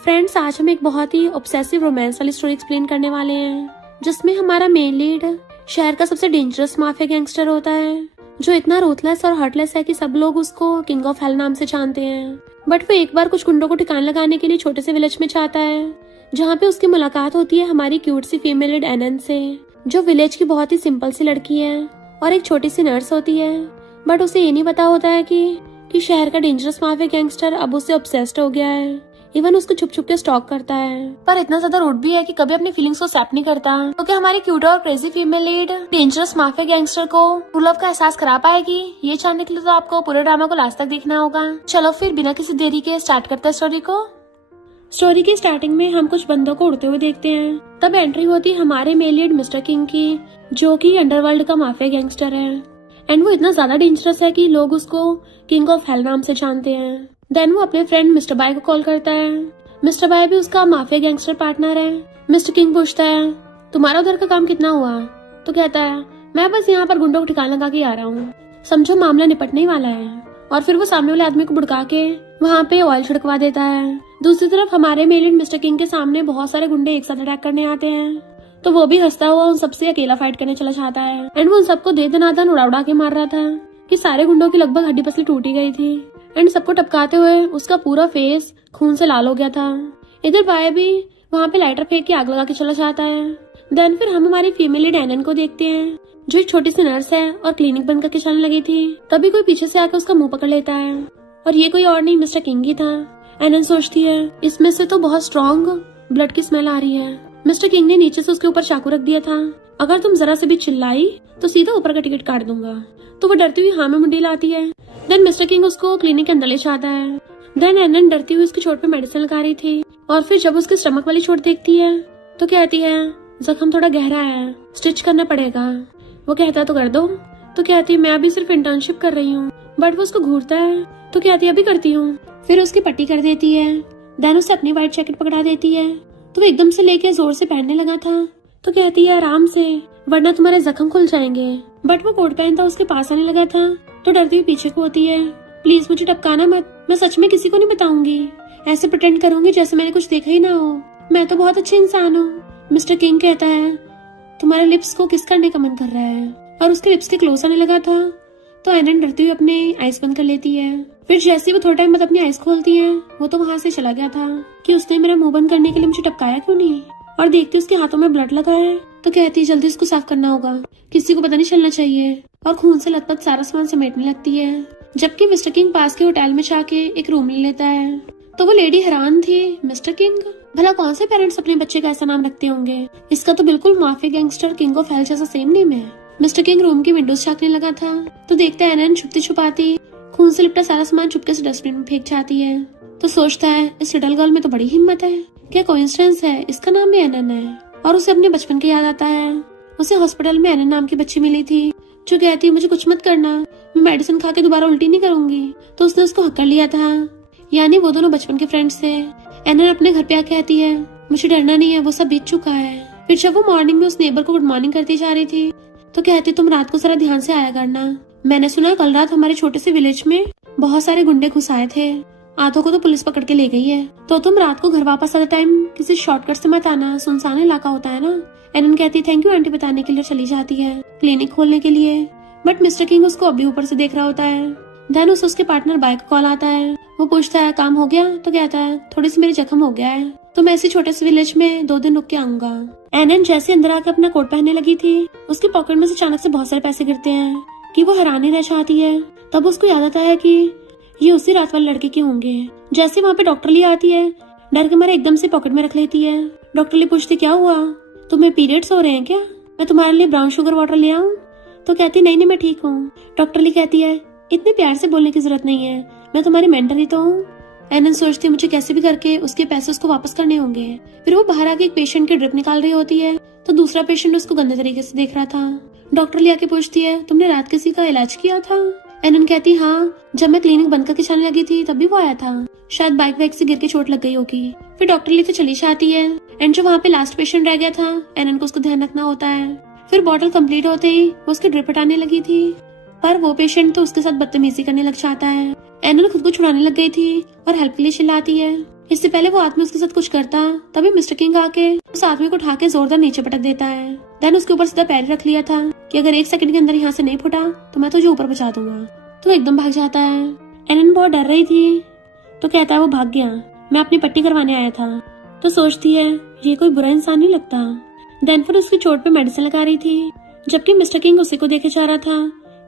Friends, आज हम एक बहुत ही ऑब्सेसिव रोमांस वाली स्टोरी एक्सप्लेन करने वाले हैं, जिसमें हमारा मेन लीड शहर का सबसे डेंजरस माफिया गैंगस्टर होता है, जो इतना रूथलेस और हार्टलेस है कि सब लोग उसको किंग ऑफ हेल नाम से जानते हैं। बट वो एक बार कुछ गुंडों को ठिकाना लगाने के लिए छोटे से विलेज में जाता है, जहाँ पे उसकी मुलाकात होती है हमारी क्यूट सी फीमेल लीड एनन से, जो विलेज की बहुत ही सिंपल सी लड़की है और एक छोटी सी नर्स होती है। बट उसे ये नहीं पता होता है कि शहर का डेंजरस माफिया गैंगस्टर अब उससे ऑब्सेस्ड हो गया है। इवन उसको छुप छुप के स्टॉक करता है, पर इतना ज्यादा रूड भी है कि कभी अपनी फीलिंग्स को एक्सेप्ट नहीं करता। क्योंकि हमारी क्यूट और crazy female lead dangerous mafia gangster को ट्रू लव का एहसास करा पाएगी, ये जानने के लिए तो आपको पूरे ड्रामा को लास्ट तक देखना होगा। चलो फिर बिना किसी देरी के स्टार्ट करते हैं स्टोरी को। स्टोरी की स्टार्टिंग में हम कुछ बंदों को उड़ते हुए देखते हैं। तब एंट्री होती हमारे मेन लीड मिस्टर किंग की, जो कि अंडरवर्ल्ड का माफिया गैंगस्टर है। एंड वो इतना ज्यादा डेंजरस है कि लोग उसको किंग ऑफ हेल नाम से जानते हैं। देन वो अपने फ्रेंड मिस्टर बाय को कॉल करता है। मिस्टर बाय भी उसका माफिया गैंगस्टर पार्टनर है। मिस्टर किंग पूछता है, तुम्हारा उधर का काम कितना हुआ? तो कहता है, मैं बस यहाँ पर गुंडों को ठिकाना लगा के आ रहा हूँ, समझो मामला निपटने ही वाला है। और फिर वो सामने वाले आदमी को भड़का के वहाँ पे ऑयल छिड़कवा देता है। दूसरी तरफ हमारे मेलिन मिस्टर किंग के सामने बहुत सारे गुंडे एक साथ अटैक करने आते हैं, तो वो भी हंसता हुआ उन सबसे अकेला फाइट करने चला जाता है। एंड वो उन सबको दे दनादन उड़ा उड़ा के मार रहा था कि सारे गुंडों की लगभग हड्डी पसली टूटी गई थी। एंड सबको टपकाते हुए उसका पूरा फेस खून से लाल हो गया था। इधर बाय भी वहाँ पे लाइटर फेंक के आग लगा के चला जाता है। देन फिर हम हमारी फीमेल लीड एनन को देखते हैं, जो एक छोटी सी नर्स है और क्लिनिक बंद करके चलने लगी थी। तभी कोई पीछे से आकर उसका मुंह पकड़ लेता है, और ये कोई और नहीं मिस्टर किंग ही था। एनन सोचती है, इसमें से तो बहुत स्ट्रॉन्ग ब्लड की स्मेल आ रही है। मिस्टर किंग ने नीचे से उसके ऊपर चाकू रख दिया था, अगर तुम जरा से भी चिल्लाई तो सीधा ऊपर का टिकट काट दूंगा। तो वो डरती हुई हाँ में मुंडी लाती है। देन मिस्टर किंग उसको क्लिनिक के अंदर ले जाता है। देन एनन डरती हुई उसकी चोट पे मेडिसिन लगा रही थी, और फिर जब उसकी स्टमक वाली चोट देखती है तो कहती है, जख्म थोड़ा गहरा है, स्टिच करना पड़ेगा। वो कहता है, तो कर दो। तो कहती है, मैं अभी सिर्फ इंटर्नशिप कर रही हूँ। बट वो उसको घूरता है, तो कहती है, अभी करती हूँ। फिर उसकी पट्टी कर देती है। देन उसे अपनी व्हाइट जैकेट पकड़ा देती है, तो वो एकदम से लेके जोर से पहनने लगा था। तो कहती है, आराम से, वरना तुम्हारे जख्म खुल जाएंगे। बट वो कोट पहनता उसके पास आने लगा था, तो डरती हुई पीछे को होती है, प्लीज मुझे टपकाना मत, मैं सच में किसी को नहीं बताऊंगी, ऐसे प्रिटेंड करूंगी जैसे मैंने कुछ देखा ही ना हो, मैं तो बहुत अच्छे इंसान हूँ। मिस्टर किंग कहता है, तुम्हारे लिप्स को किस करने का मन कर रहा है? और उसके लिप्स के क्लोज आने लगा था, तो एनन डरती हुई अपने आइस बंद कर लेती है। फिर जैसे ही वो थोड़ा टाइम बाद अपनी आइस खोलती है, वो तो वहाँ से चला गया था कि उसने मेरा मुंह बंद करने के लिए मुझे टपकाया क्यों नहीं। और देखते उसके हाथों में ब्लड लगा है, तो कहती है, जल्दी उसको साफ करना होगा, किसी को पता नहीं चलना चाहिए। और खून से लथपथ सारा सामान समेटने लगती है। जबकि मिस्टर किंग पास के होटल में जाके एक रूम ले लेता है। तो वो लेडी हैरान थी, मिस्टर किंग, भला कौन से पेरेंट्स अपने बच्चे का ऐसा नाम रखते होंगे? इसका तो बिल्कुल mafia gangster king of hell जैसा सेम नेम है। मिस्टर किंग रूम की विंडोज झांकने लगा था, तो देखता है एनन छुपती छुपाती खून से लिपटा सारा सामान चुपके से डस्टबिन में फेंक जाती है। तो सोचता है, इस लिटिल गर्ल में तो बड़ी हिम्मत है, क्या कोइंसिडेंस है, इसका नाम भी एनन है। और उसे अपने बचपन की याद आता है। उसे हॉस्पिटल में एनन नाम की बच्ची मिली थी, जो कहती है, मुझे कुछ मत करना, मैं मेडिसिन खा के दोबारा उल्टी नहीं करूंगी। तो उसने उसको हक कर लिया था, यानी वो दोनों बचपन के फ्रेंड्स थे। एनन अपने घर पे आके कहती है, मुझे डरना नहीं है, वो सब बीत चुका है। फिर जब वो मॉर्निंग में उस नेबर को गुड मॉर्निंग करती जा रही थी, तो कहती, तुम रात को जरा ध्यान से आया करना, मैंने सुना कल रात हमारे छोटे से विलेज में बहुत सारे गुंडे घुस आए थे, आधों को तो पुलिस पकड़ के ले गई है, तो तुम रात को घर वापस आते टाइम किसी शॉर्टकट से मत आना, सुनसान इलाका होता है ना। एनन कहती, थैंक यू आंटी, बताने के लिए चली जाती है क्लिनिक खोलने के लिए। बट मिस्टर किंग उसको अभी ऊपर से देख रहा होता है। देन उसके पार्टनर बाय का कॉल आता है। वो पूछता है, काम हो गया? तो कहता है, थोड़ी सी मेरी जख्म हो गया है, तो मैं इसी छोटे से विलेज में 2 दिन रुक के आऊंगा। एनन जैसे अंदर आकर अपना कोट पहनने लगी थी, उसकी पॉकेट में से अचानक से बहुत सारे पैसे गिरते हैं कि वो हैरानी रह जाती है। तब उसको याद आता है कि ये उसी रात वाले लड़के के होंगे। जैसे वहाँ पे डॉक्टर ली आती है, डर के मारे एकदम से पॉकेट में रख लेती है। डॉक्टर ली पूछती, क्या हुआ, तुम्हें पीरियड्स हो रहे हैं क्या, मैं तुम्हारे लिए ब्राउन शुगर वाटर ले आऊं? तो कहती, नहीं मैं ठीक हूँ। डॉक्टर ली कहती है, इतने प्यार से बोलने की जरूरत नहीं है, मैं तुम्हारी मेंटर ही तो हूँ। एनन सोचती है, मुझे कैसे भी करके उसके पैसे उसको वापस करने होंगे। फिर वो बाहर आके एक पेशेंट की ड्रिप निकाल रही होती है, तो दूसरा पेशेंट उसको गंदे तरीके से देख रहा था। डॉक्टर ली आके पूछती है, तुमने रात किसी का इलाज किया था? एनन कहती, हाँ, जब मैं क्लिनिक बंद करके चलने लगी थी तभी वो आया था, शायद बाइक वाइक से गिर के चोट लग गई होगी। फिर डॉक्टर ली तो चली जाती है। एंड जो वहाँ पे लास्ट पेशेंट रह गया था, एनन को उसको ध्यान रखना होता है। फिर बॉटल कंप्लीट होते ही वो उसकी ड्रिप हटाने लगी थी, पर वो पेशेंट तो उसके साथ बदतमीजी करने लग जाता है। एनन खुद को छुड़ाने लग गई थी और हेल्प के लिए चिल्लाती है। इससे पहले वो आदमी उसके साथ कुछ करता तभी मिस्टर किंग आके उस आदमी को उठा के जोरदार नीचे पटक देता है। देन उसके ऊपर सीधा पैर रख लिया था कि अगर 1 सेकंड के अंदर यहाँ से नहीं फुटा तो मैं तुझे ऊपर बचा दूंगा। तो एकदम भाग जाता है। एनन बहुत डर रही थी तो कहता है वो भाग गया, मैं अपनी पट्टी करवाने आया था। तो सोचती है ये कोई बुरा इंसान नहीं लगता। देन फिर उसकी चोट पे मेडिसिन लगा रही थी, जबकि मिस्टर किंग उसी को देखे जा रहा था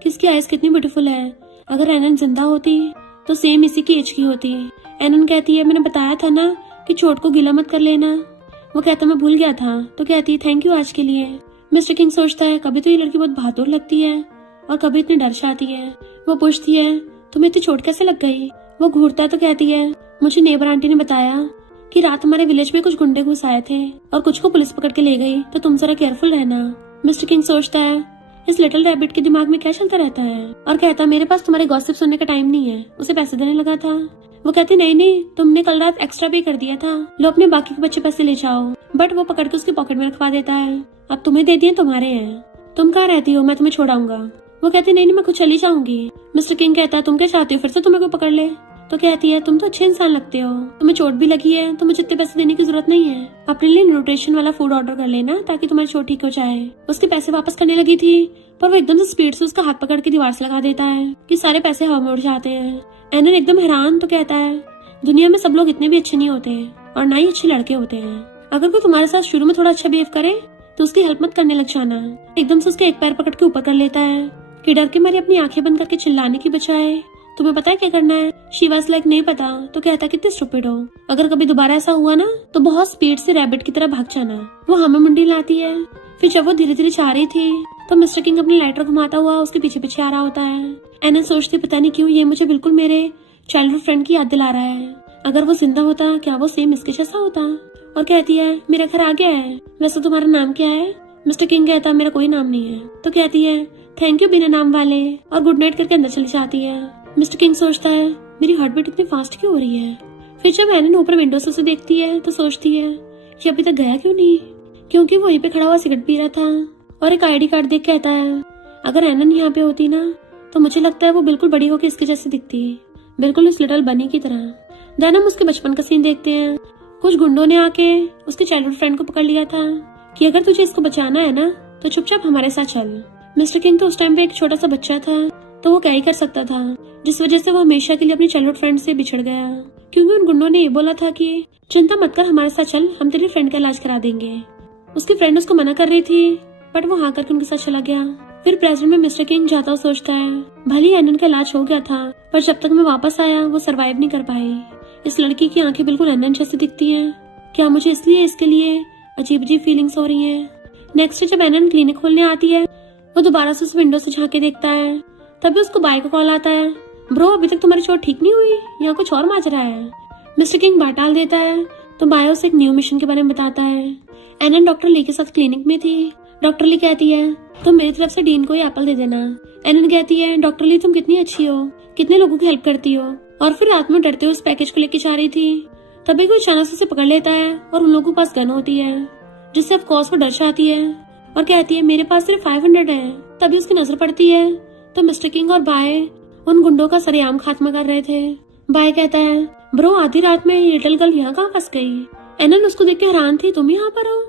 कि इसकी आइज कितनी ब्यूटीफुल है। अगर एनन जिंदा होती तो सेम इसी की एज की होती। एनन कहती है मैंने बताया था ना कि चोट को गीला मत कर लेना। वो कहता मैं भूल गया था। तो कहती है थैंक यू आज के लिए। मिस्टर किंग सोचता है कभी तो ये लड़की बहुत बहादुर लगती है और कभी इतनी डर जाती है। वो पूछती है तुम्हें इतनी चोट कैसे लग गई। वो घूरता है तो कहती है मुझे नेबर आंटी ने बताया कि रात हमारे विलेज में कुछ गुंडे घुस आए थे और कुछ को पुलिस पकड़ के ले गई, तो तुम जरा केयरफुल रहना। मिस्टर किंग सोचता है इस लिटिल रैबिट के दिमाग में क्या चलता रहता है और कहता मेरे पास तुम्हारे गॉसिप सुनने का टाइम नहीं है। उसे पैसे देने लगा था। वो कहती नहीं तुमने कल रात एक्स्ट्रा पे कर दिया था, लो अपने बाकी के बच्चे पैसे ले जाओ। बट वो पकड़ के उसकी पॉकेट में रखवा देता है। अब तुम्हें दे दिए तुम्हारे हैं, तुम कहाँ रहती हो, मैं तुम्हें छोड़ाऊंगा। वो कहती नहीं मैं खुद चली जाऊंगी। मिस्टर किंग कहता है तुम क्या चाहती हो फिर से तुम्हें कोई पकड़ ले। तो कहती है तुम तो अच्छे इंसान लगते हो, तुम्हें चोट भी लगी है तो मुझे इतने पैसे देने की जरूरत नहीं है, अपने लिए न्यूट्रिशन वाला फूड ऑर्डर कर लेना ताकि तुम्हारी चोट ठीक हो जाए। उसके पैसे वापस करने लगी थी पर वो एकदम से स्पीड से उसका हाथ पकड़ के दीवार से लगा देता है कि सारे पैसे हवा में उड़ जाते हैं। एनन एकदम हैरान तो कहता है दुनिया में सब लोग इतने भी अच्छे नहीं होते और ना ही अच्छे लड़के होते हैं। अगर कोई तुम्हारे साथ शुरू में थोड़ा अच्छा बिहेव करे तो उसकी हेल्प मत करने लग जाना। एकदम से उसके एक पैर पकड़ के ऊपर कर लेता है कि डर के मारे अपनी आंखें बंद करके चिल्लाने की बजाय तुम्हें पता है क्या करना है। शी वाज लाइक नहीं पता। तो कहता कितने स्टूपिड हो, अगर कभी दोबारा ऐसा हुआ ना तो बहुत स्पीड से रैबिट की तरह भाग जाना। वो हमें मुंडी लाती है। फिर जब वो धीरे धीरे जा रही थी तो मिस्टर किंग अपनी लाइटर घुमाता हुआ उसके पीछे पीछे आ रहा होता है। एनन सोचती पता नहीं क्यों ये मुझे बिल्कुल मेरे चाइल्डहुड फ्रेंड की याद दिला रहा है। अगर वो जिंदा होता क्या वो सेम इसके जैसा होता। और कहती है मेरा घर आ गया है, वैसे तुम्हारा नाम क्या है। मिस्टर किंग कहता मेरा कोई नाम नहीं है। तो कहती है थैंक यू बिना नाम वाले और गुड नाइट करके अंदर चली जाती है। मिस्टर किंग सोचता है मेरी हार्ट बीट इतनी फास्ट क्यों हो रही है। फिर जब एनन ऊपर विंडो से उसे देखती है तो सोचती है कि अभी तक गया क्यों नहीं, क्योंकि वहीं पे खड़ा हुआ सिगरेट पी रहा था और एक आईडी कार्ड देख कहता है अगर एनन यहाँ पे होती ना तो मुझे लगता है वो बिल्कुल बड़ी होकर इसके जैसे दिखती, बिल्कुल उस लिटिल बनी की तरह। देन हम उसके बचपन का सीन देखते हैं। कुछ गुंडों ने आके उसके चाइल्डहुड फ्रेंड को पकड़ लिया था कि अगर तुझे इसको बचाना है ना तो चुपचाप हमारे साथ चल। मिस्टर किंग तो उस टाइम पे एक छोटा सा बच्चा था तो वो क्या ही कर सकता था, जिस वजह से वो हमेशा के लिए अपनी चाइल्डहुड फ्रेंड से बिछड़ गया, क्योंकि उन गुंडों ने ये बोला था कि चिंता मत कर हमारे साथ चल, हम तेरे फ्रेंड का इलाज करा देंगे। उसकी फ्रेंड उसको मना कर रही थी बट वो हाँ करके उनके साथ चला गया। फिर प्रेजेंट में मिस्टर किंग जाता हुआ सोचता है भले एनन का इलाज हो गया था पर जब तक मैं वापस आया वो सरवाइव नहीं कर पाई। इस लड़की की आंखें बिल्कुल एनन जैसी दिखती हैं, क्या मुझे इसलिए इसके लिए अजीब अजीब फीलिंग्स हो रही हैं। नेक्स्ट जब एनन क्लिनिक खोलने आती है वो दोबारा से उस विंडो से झांक के देखता है। तभी उसको बाय का कॉल आता है ब्रो अभी तक तुम्हारी चोट ठीक नहीं हुई, यहाँ कुछ और माजरा है। मिस्टर किंग बात टाल देता है तो बाय उसे एक न्यू मिशन के बारे में बताता है। एनन डॉक्टर ली के साथ क्लिनिक में थी। डॉक्टर ली कहती है तुम मेरी तरफ से डीन को ही एप्पल दे देना। एनन कहती है डॉक्टर ली तुम कितनी अच्छी हो, कितने लोगों की हेल्प करती हो। और फिर रात में डरते हुए उस पैकेज को लेके जा रही थी तभी कोई अचानक से उसे पकड़ लेता है और उन लोगों के पास गन होती है, जिससे ऑफ कोर्स वो डर जाती है और कहती है मेरे पास सिर्फ 500 है। तभी उसकी नजर पड़ती है तो मिस्टर किंग और बाय उन गुंडों का सरेआम खात्मा कर रहे थे। बाय कहता है ब्रो आधी रात में ये लिटिल गर्ल यहाँ कहाँ फंस गई। एनन उसको देख के हैरान थी तुम यहाँ पर हो।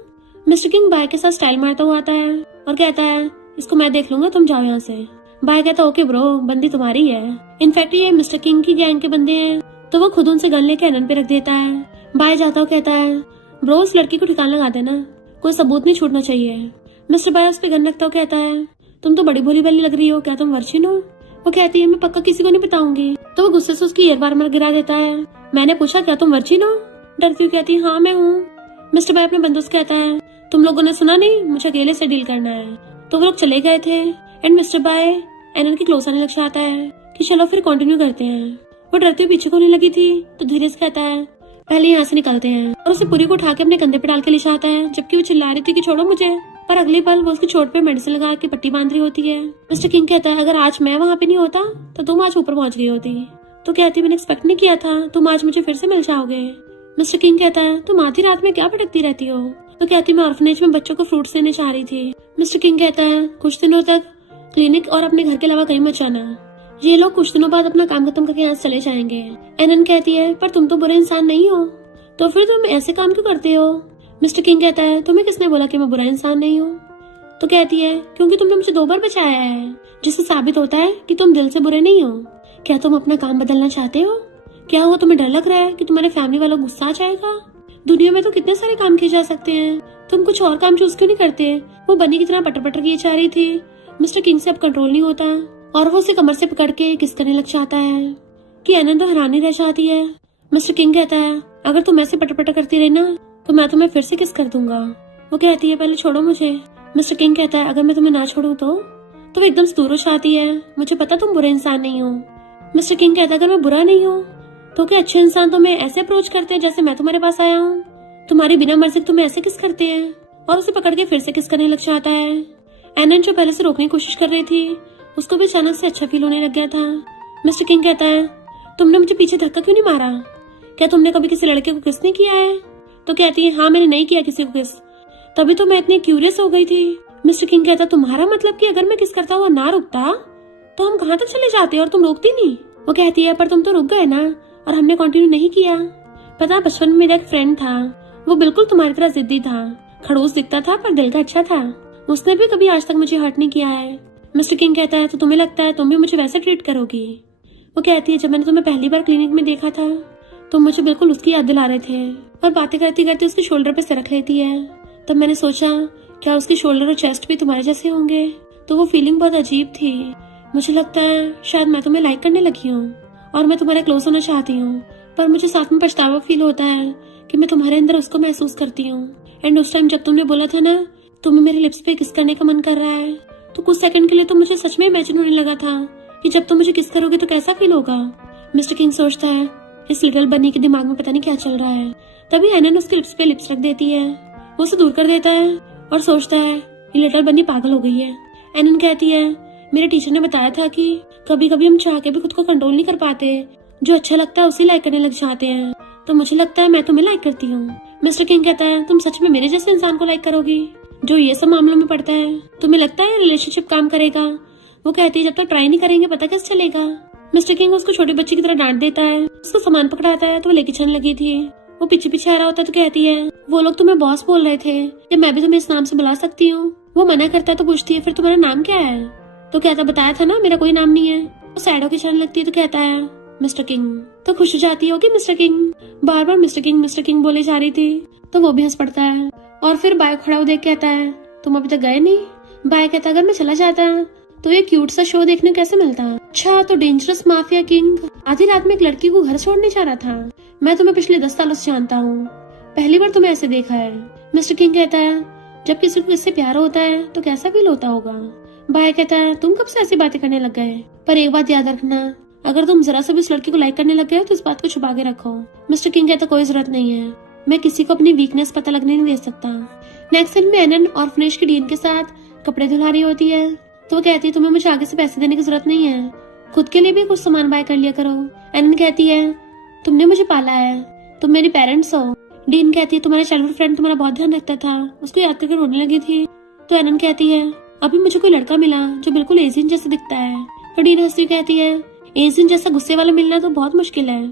मिस्टर किंग बाय के साथ स्टाइल मारता हुआ आता है और कहता है इसको मैं देख लूंगा, तुम जाओ यहाँ से। बाय कहता ओके ब्रो बंदी तुम्हारी है। इनफैक्ट ये मिस्टर किंग की गैंग के बंदे हैं तो वो खुद उनसे गन लेके एनन पे रख देता है। बाय जाता हुआ कहता है ब्रो उस लड़की को ठिकाना लगा देना, कोई सबूत नहीं छूटना चाहिए। मिस्टर बाय उस पे गन रखता हुआ कहता है तुम तो बड़ी भोली भाली लग रही हो, क्या तुम वर्जिन हो। वो कहती है मैं पक्का किसी को नहीं बताऊंगी। तो वो गुस्से से उसकी ईयर मार गिरा देता है। मैंने पूछा क्या तुम वर्जिन हो। डरती हुई कहती है हाँ मैं हूँ। मिस्टर बाय अपने बंदों से कहता है तुम लोगों ने सुना नहीं, मुझे अकेले से डील करना है। तो वो लोग चले गए थे एंड मिस्टर बाय एनन की क्लोज आने लग जाता है कि चलो फिर कंटिन्यू करते हैं। वो डरते हुए पीछे को होने लगी थी तो धीरे से कहता है पहले यहाँ से निकलते हैं और उसे पूरी को उठा के अपने कंधे पे डाल के ले जाता है, जबकि वो चिल्ला रही थी कि छोड़ो मुझे। पर अगले पल वो उसकी चोट पे मेडिसिन लगा के पट्टी बांध रही होती है। मिस्टर किंग कहता है अगर आज मैं वहाँ पे नहीं होता तो तुम आज ऊपर पहुँच गई होती। तो कहती मैंने एक्सपेक्ट नहीं किया था तुम आज मुझे फिर से मिल जाओगे। मिस्टर किंग कहता है तुम आधी रात में क्या भटकती रहती हो। तो कहती मैं ऑर्फनेज में बच्चों को फ्रूट्स देने चाह रही थी। मिस्टर किंग कहता है कुछ दिनों तक क्लिनिक और अपने घर के अलावा कहीं मत जाना, ये लोग कुछ दिनों बाद अपना काम खत्म करके यहाँ से चले जाएंगे। एनन कहती है पर तुम तो बुरे इंसान नहीं हो, तो फिर तुम ऐसे काम क्यों करते हो? मिस्टर किंग कहता है तुम्हें किसने बोला कि मैं बुरा इंसान नहीं हूँ? तो कहती है क्योंकि तुमने मुझे 2 बार बचाया है, जिससे साबित होता है कि तुम दिल से बुरे नहीं हो। क्या तुम अपना काम बदलना चाहते हो? क्या हुआ, तुम्हें डर लग रहा है कि तुम्हारे फैमिली वालों को गुस्सा आ जाएगा? दुनिया में तो कितने सारे काम किए जा सकते हैं, तुम कुछ और काम चूज क्यों नहीं करते? वो बनी की तरह पटर पटर किए जा रही थी। मिस्टर किंग से अब कंट्रोल नहीं होता और वो उसे कमर से पकड़ के किस करने लग जाता है कि एनन तो हैरानी रह जाती है। मिस्टर किंग कहता है अगर तुम ऐसे पटर पटर करती रही ना तो मैं तुम्हें फिर से किस कर दूंगा। वो कहती है पहले छोड़ो मुझे। मिस्टर किंग कहता है अगर मैं तुम्हें ना छोड़ूं तो वो एकदम से दूर हो जाती है। मुझे पता तुम बुरे इंसान नहीं हो। मिस्टर किंग कहता है अगर मैं बुरा नहीं हूँ तो क्या अच्छे इंसान तुम्हें ऐसे अप्रोच करते हैं जैसे मैं तुम्हारे पास आया हूँ? तुम्हारी बिना मर्जी तुम्हें ऐसे किस करते हैं? और उसे पकड़ के फिर से किस करने लग जाता है। एनन जो पहले से रोकने की कोशिश कर रही थी उसको भी अचानक से अच्छा फील होने लग गया था। मिस्टर किंग कहता है तुमने मुझे पीछे धक्का क्यों नहीं मारा? क्या तुमने कभी किसी लड़के को किस नहीं किया है? तो कहती है हाँ मैंने नहीं किया किसी को किस, तभी तो मैं इतनी क्यूरियस हो गई थी। मिस्टर किंग कहता तुम्हारा मतलब कि अगर मैं किस करता हुआ ना रुकता तो हम कहाँ तक चले जाते और तुम रोकती नहीं? वो कहती है पर तुम तो रुक गए ना और हमने कंटिन्यू नहीं किया। पता बचपन में मेरा एक फ्रेंड था, वो बिल्कुल तुम्हारी तरह जिद्दी था, खड़ूस दिखता था पर दिल का अच्छा था। उसने भी कभी आज तक मुझे हर्ट नहीं किया है। मिस्टर किंग कहता है तो तुम्हें लगता है तुम भी मुझे वैसे ट्रीट करोगी? वो कहती है जब मैंने तुम्हें पहली बार क्लिनिक में देखा था तो मुझे बिल्कुल उसकी याद दिला रहे थे। और बातें करते करते उसके शोल्डर पे सिर रख लेती है। तब मैंने सोचा क्या उसके शोल्डर और चेस्ट भी तुम्हारे जैसे होंगे? तो वो फीलिंग बहुत अजीब थी। मुझे लगता है शायद मैं तुम्हें लाइक करने लगी हूँ और मैं तुम्हारे क्लोज होना चाहती हूँ, पर मुझे साथ में पछतावा फील होता है कि मैं तुम्हारे अंदर उसको महसूस करती हूँ। एंड उस टाइम जब तुमने बोला था ना तुम्हें मेरे लिप्स पे किस करने का मन कर रहा है, तो कुछ सेकंड के लिए तो मुझे सच में इमेजिन होने लगा था कि जब तुम मुझे किस करोगे तो कैसा फील होगा। मिस्टर किंग सोचता है इस लिटिल बनी के दिमाग में पता नहीं क्या चल रहा है। तभी एनन उसके लिप्स पे लिप्स रख देती है। वो उसे दूर कर देता है और सोचता है ये लिटिल बनी पागल हो गई है। एनन कहती है मेरे टीचर ने बताया था कि कभी कभी हम चाह के भी खुद को कंट्रोल नहीं कर पाते, जो अच्छा लगता है उसे लाइक करने लग जाते हैं, तो मुझे लगता है मैं तुम्हें लाइक करती हूँ। मिस्टर किंग कहता है तुम सच में मेरे जैसे इंसान को लाइक करोगी जो ये सब मामलों में पड़ता है? तुम्हें लगता है रिलेशनशिप काम करेगा? वो कहती है जब तक ट्राई नहीं करेंगे पता कैसे चलेगा। मिस्टर किंग उसको छोटे बच्चे की तरह डांट देता है। उसको सामान पकड़ाता है तो वो लेके चलने लगी थी। वो पीछे पीछे आ रहा होता है तो कहती है वो लोग तुम्हें बॉस बोल रहे थे, क्या मैं भी तुम्हें इस नाम से बुला सकती हूँ? वो मना करता है तो पूछती है फिर तुम्हारा नाम क्या है? तो कहता बताया था ना मेरा कोई नाम नहीं है। वो सैड होकर चलने लगती है तो कहता है मिस्टर किंग। तो खुश हो जाती होगी मिस्टर किंग, बार बार मिस्टर किंग बोले जा रही थी। तो वो भी हंस पड़ता है और फिर बाय खड़ा हो देख कहता है तुम अभी तक गए नहीं? बाय कहता अगर मैं चला जाता तो ये क्यूट सा शो देखने कैसे मिलता? अच्छा तो डेंजरस माफिया किंग आधी रात में एक लड़की को घर छोड़ने जा रहा था। मैं तुम्हें पिछले 10 सालों से जानता हूँ, पहली बार तुम्हें ऐसे देखा है। मिस्टर किंग कहता है जब किसी को इससे प्यार होता है तो कैसा फील होता होगा? बाय कहता है तुम कब से ऐसी बातें करने लग गए? पर एक बात याद रखना, अगर तुम जरा से भी उस लड़की को लाइक करने लग गए तो इस बात को छुपा के रखो। मिस्टर किंग कहता कोई जरूरत नहीं है, मैं किसी को अपनी वीकनेस पता लगने नहीं दे सकता। नेक्स्ट सीन में एनन ऑर्फनेज की डीन के साथ कपड़े धुला रही होती है। तो वो कहती है तुम्हें मुझे आगे से पैसे देने की जरूरत नहीं है, खुद के लिए भी कुछ सामान बाय कर लिया करो। एनन कहती है तुमने मुझे पाला है, तुम मेरी पेरेंट्स हो। डीन कहती है तुम्हारा चाइल्डहुड फ्रेंड तुम्हारा बहुत ध्यान रखता था, उसको याद करके रोने लगी थी। तो एनन कहती है अभी मुझे कोई लड़का मिला जो बिल्कुल एजिन जैसा दिखता है। तो डीन हंसती कहती है एजिन जैसा गुस्से वाला मिलना तो बहुत मुश्किल है।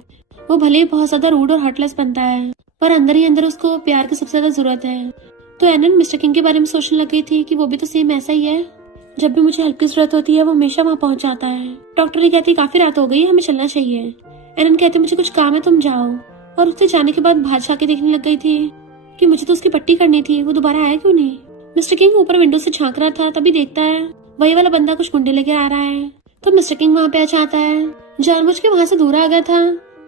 वो भले ही बहुत ज्यादा रूड और हार्टलेस बनता है पर अंदर ही अंदर उसको प्यार की सबसे ज्यादा जरूरत है। तो एनन मिस्टर किंग के बारे में सोचने लग गई थी कि वो भी तो सेम ऐसा ही है, जब भी मुझे हेल्प की जरूरत होती है वो हमेशा वहाँ पहुँच जाता है। डॉक्टर ही कहती काफी रात हो गई, हमें चलना चाहिए। एनन कहते मुझे कुछ काम है तुम जाओ। और उससे जाने के बाद बाहर जाके देखने लग गई थी कि मुझे तो उसकी पट्टी करनी थी, वो दोबारा आया क्यों नहीं। मिस्टर किंग ऊपर विंडो से झांक रहा था, तभी देखता है वही वाला बंदा कुछ गुंडे लेके आ रहा है। तो मिस्टर किंग वहाँ पे आ जाता है, जानबूझ के वहाँ से दूर आ गया था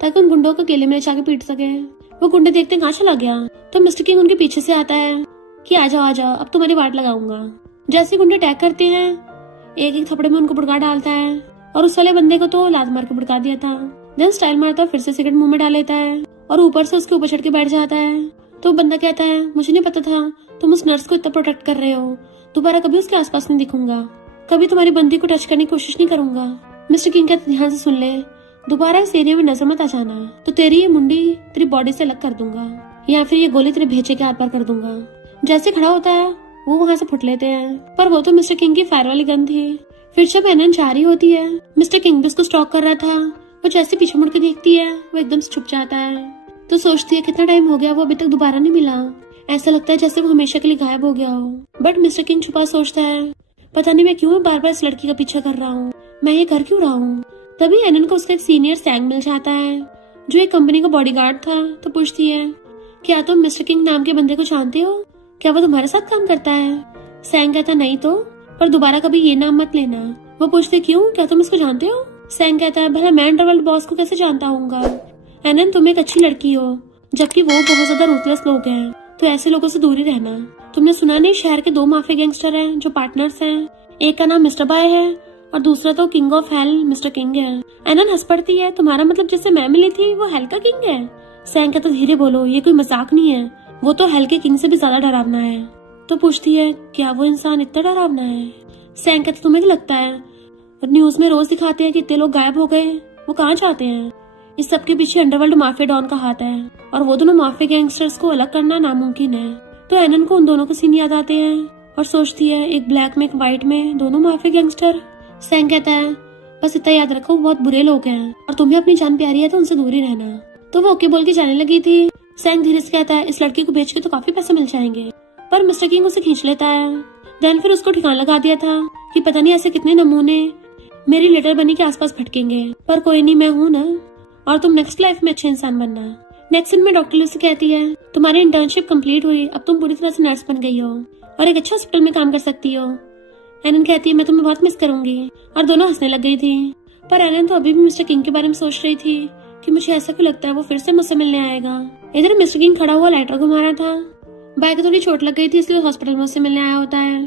ताकि उन गुंडों को केले में ले जाके पीट सके। वो गुंडे देखते कहाँ चला गया। तो मिस्टर किंग उनके पीछे से आता है कि आ जाओ अब तुम्हारी वाट लगाऊंगा। जैसे गुंडे अटैक करते हैं एक एक थपड़े में उनको भड़का डालता है और उस वाले बंदे को तो लात मार के भड़का दिया था। देन स्टाइल मारता फिर से सिगरेट मुंह में डाल लेता है और ऊपर से उसके ऊपर चढ़ के बैठ जाता है। तो बंदा कहता है मुझे नहीं पता था तुम उस नर्स को इतना प्रोटेक्ट कर रहे हो, दोबारा कभी उसके आसपास नहीं दिखूंगा, कभी तुम्हारी बंदी को टच करने की कोशिश नहीं करूंगा। मिस्टर किंग कहते ध्यान से सुन ले, दोबारा इस एरिया में नजर मत आ जाना तो तेरी ये मुंडी तेरी बॉडी से अलग कर दूंगा या फिर ये गोली तेरे भेजे के हाथ पर कर दूंगा। जैसे खड़ा होता है वो वहाँ से फुट लेते हैं, पर वो तो मिस्टर किंग की फायर वाली गन थी। फिर जब एनन जा रही होती है, मिस्टर किंग भी उसको स्टॉक कर रहा था। वो जैसे पीछे मुड़ के देखती है, वो एकदम से छुप जाता है। तो सोचती है कितना टाइम हो गया, वो अभी तक दोबारा नहीं मिला। ऐसा लगता है जैसे वो हमेशा के लिए गायब हो गया हो। बट मिस्टर किंग छुपा सोचता है, पता नहीं मैं क्यों बार बार इस लड़की का पीछा कर रहा हूँ, मैं ये कर क्यों रहा हूँ। तभी एनन को उसका एक सीनियर सैंग मिल जाता है, जो एक कंपनी का बॉडीगार्ड था। तो पूछती है, क्या तुम मिस्टर किंग नाम के बंदे को जानते हो? क्या वो तुम्हारे साथ काम करता है? सैंग कहता, नहीं तो, पर दोबारा कभी ये नाम मत लेना। वो पूछते, क्यों, क्या तुम इसको जानते हो? सैंग कहता है, भला मैं अंडरवर्ल्ड बॉस को कैसे जानता हूँगा? एनन, तुम एक अच्छी लड़की हो, जबकि वो बहुत ज्यादा रूथलेस लोग हैं, तो ऐसे लोगों से दूर ही रहना। तुमने सुना नहीं, शहर के 2 माफिया गैंगस्टर हैं जो पार्टनर्स हैं। एक का नाम मिस्टर बाय है और दूसरा तो king of hell mister king है। एनन हंस पड़ती है, तुम्हारा मतलब जिससे मैं मिली थी वो हेल का किंग है? सैंग कहता, धीरे बोलो, ये कोई मजाक नहीं है, वो तो हेल के किंग से भी ज्यादा डरावना है। तो पूछती है, क्या वो इंसान इतना डरावना है? सैंग कहता, तुम्हें क्या लगता है, न्यूज में रोज दिखाते हैं कि इतने लोग गायब हो गए, वो कहाँ जाते हैं? इस सब के पीछे अंडरवर्ल्ड माफिया डॉन का हाथ है, और वो दोनों माफिया गैंगस्टर्स को अलग करना नामुमकिन है। तो एनन को उन दोनों के सीन याद आते हैं और सोचती है, एक ब्लैक में एक व्हाइट में दोनों माफिया गैंगस्टर। सैंग कहता है, बस इतना याद रखो, बहुत बुरे लोग हैं और तुम्हें अपनी जान प्यारी है तो उनसे दूर ही रहना। तो वो ओके बोल के जाने लगी थी। सैंग धीरे से कहता है, इस लड़की को बेच के तो काफी पैसे मिल जाएंगे, पर मिस्टर किंग उसे खींच लेता है। देन फिर उसको ठिकाना लगा दिया था कि पता नहीं ऐसे कितने नमूने मेरी लेटर बनी के आसपास भटकेंगे, पर कोई नहीं, मैं हूँ ना, और तुम नेक्स्ट लाइफ में अच्छे इंसान बनना। नेक्स्ट सीन में डॉक्टर लूसी कहती है, तुम्हारी इंटर्नशिप कंप्लीट हुई, अब तुम पूरी तरह से नर्स बन गई हो और एक अच्छे हॉस्पिटल में काम कर सकती हो। एनन कहती है, मैं तुम्हें बहुत मिस करूंगी, और दोनों हंसने लग गई थी। पर एनन तो अभी भी मिस्टर किंग के बारे में सोच रही थी कि मुझे ऐसा क्यों लगता है वो फिर से मुझसे मिलने आएगा। इधर मिस्टर किंग खड़ा हुआ लाइटर घुमा रहा था। बाय को थोड़ी चोट लग गई थी, इसलिए हॉस्पिटल में उससे मिलने आया होता है।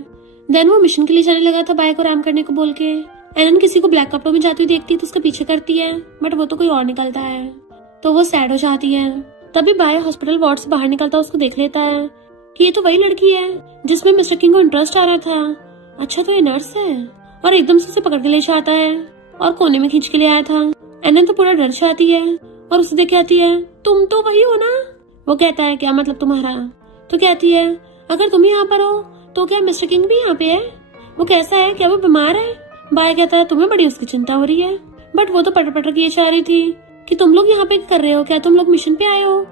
देन वो मिशन के लिए जाने लगा था बाय को आराम करने को बोल के। एनन किसी को ब्लैक कपड़ों में जाती हुई देखती है तो उसका पीछे करती है, बट वो तो कोई और निकलता है, तो वो सैड हो जाती है। तभी बाय हॉस्पिटल वार्ड से बाहर निकलता उसको देख लेता है कि ये तो वही लड़की है जिसमें मिस्टर किंग को इंटरेस्ट आ रहा था। अच्छा, तो ये नर्स है, और एकदम से उसे पकड़ के ले जाता है और कोने में खींच के ले आया था। एनन तो पूरा डर जाती है और उसे देख कहती है, तुम तो वही हो ना? वो कहता है, क्या मतलब तुम्हारा? तो कहती है, अगर तुम यहाँ पर हो तो क्या मिस्टर किंग भी यहाँ पे है? वो कैसा है, क्या वो बीमार है? बाय कहता है, तुम्हें बड़ी उसकी चिंता हो रही है, बट वो तो पटर पटर किए जा रही थी कि तुम लोग यहाँ पे कर रहे हो, क्या तुम लोग मिशन पे आए हो?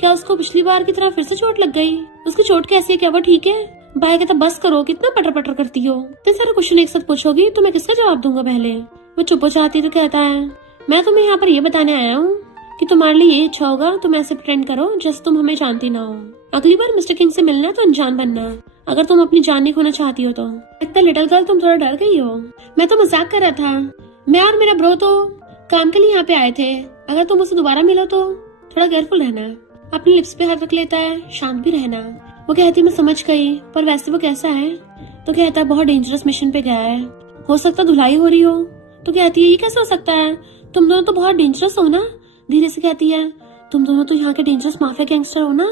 क्या उसको पिछली बार की तरह फिर से चोट लग गई? उसकी चोट कैसी है, क्या वो ठीक है? बाय कहता, बस करो, कितना पटर पटर करती हो, इतने सारे क्वेश्चन एक साथ पूछोगी तो मैं किसका जवाब दूंगा? पहले वो चुप हो जाती तो कहता है, मैं तुम्हें यहाँ पर ये बताने आया हूँ कि तुम्हारे लिए ये अच्छा होगा तुम ऐसे प्रेटेंड करो जैसे तुम हमें जानती ना हो। अगली बार मिस्टर किंग से मिलना तो अनजान बनना, अगर तुम अपनी जान नहीं खोना चाहती हो तो। इतना लिटिल गर्ल, तुम थोड़ा डर गई हो, मैं तो मजाक कर रहा था, मैं और मेरा ब्रो तो काम के लिए यहाँ पे आए थे, अगर तुम उसे दोबारा मिलो तो थोड़ा केयरफुल रहना। अपने लिप्स पे हाथ रख लेता है, शांत भी रहना। वो कहती, मैं समझ गई, पर वैसे वो कैसा है? तो कहता है, बहुत डेंजरस मिशन पे गया है, हो सकता धुलाई हो रही हो। तो कहती है, ये कैसे हो सकता है, तुम दोनों तो बहुत डेंजरस हो ना? धीरे से कहती है, तुम दोनों तो यहाँ के डेंजरस माफिया गैंगस्टर हो ना,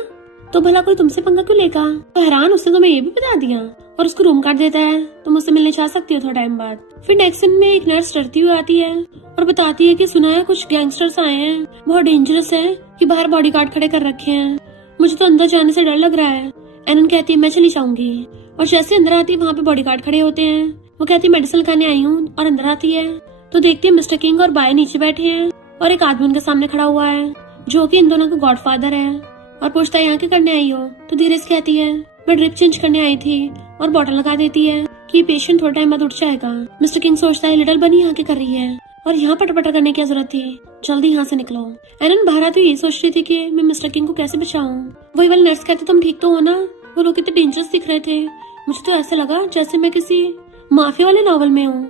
तो भला कोई तुमसे पंगा क्यों लेगा? तो हैरान, उसने तुम्हें ये भी बता दिया, और उसको रूम काट देता है। तुम उससे मिलने जा सकती हो थोड़ा टाइम बाद। फिर नेक्स्ट सीन में एक नर्स डरती हुई आती है और बताती है कि सुना है कुछ गैंगस्टर्स आए हैं, बहुत डेंजरस है, कि बाहर बॉडीगार्ड खड़े कर रखे हैं, मुझे तो अंदर जाने से डर लग रहा है। एनन कहती है, मैं चली जाऊंगी, और जैसे अंदर आती है वहाँ पे बॉडीगार्ड खड़े होते हैं। वो कहती है, मेडिसिन खाने आई हूँ, और अंदर आती है तो देखती है मिस्टर किंग और बाय नीचे बैठे हैं और एक आदमी उनके सामने खड़ा हुआ है जो कि इन दोनों का गॉडफादर है, और पूछता है, यहाँ क्या करने आई हो? तो धीरे से कहती है, मैं ड्रिप चेंज करने आई थी, और बॉटल लगा देती है कि पेशेंट थोड़ा टाइम बाद उठ जाएगा। मिस्टर किंग सोचता है, लिटिल बनी यहाँ क्या कर रही है, और यहाँ पटर पटर करने की जरूरत थी, जल्दी यहाँ से निकलो। एनन बाहर आती ये सोच रही थी कि मैं मिस्टर किंग को कैसे बचाऊं। वही वाली नर्स कहती, तुम ठीक तो हो ना? वो लोग कितने डेंजरस दिख रहे थे, मुझे तो ऐसा लगा जैसे मैं किसी माफिया वाले नॉवल में हूँ।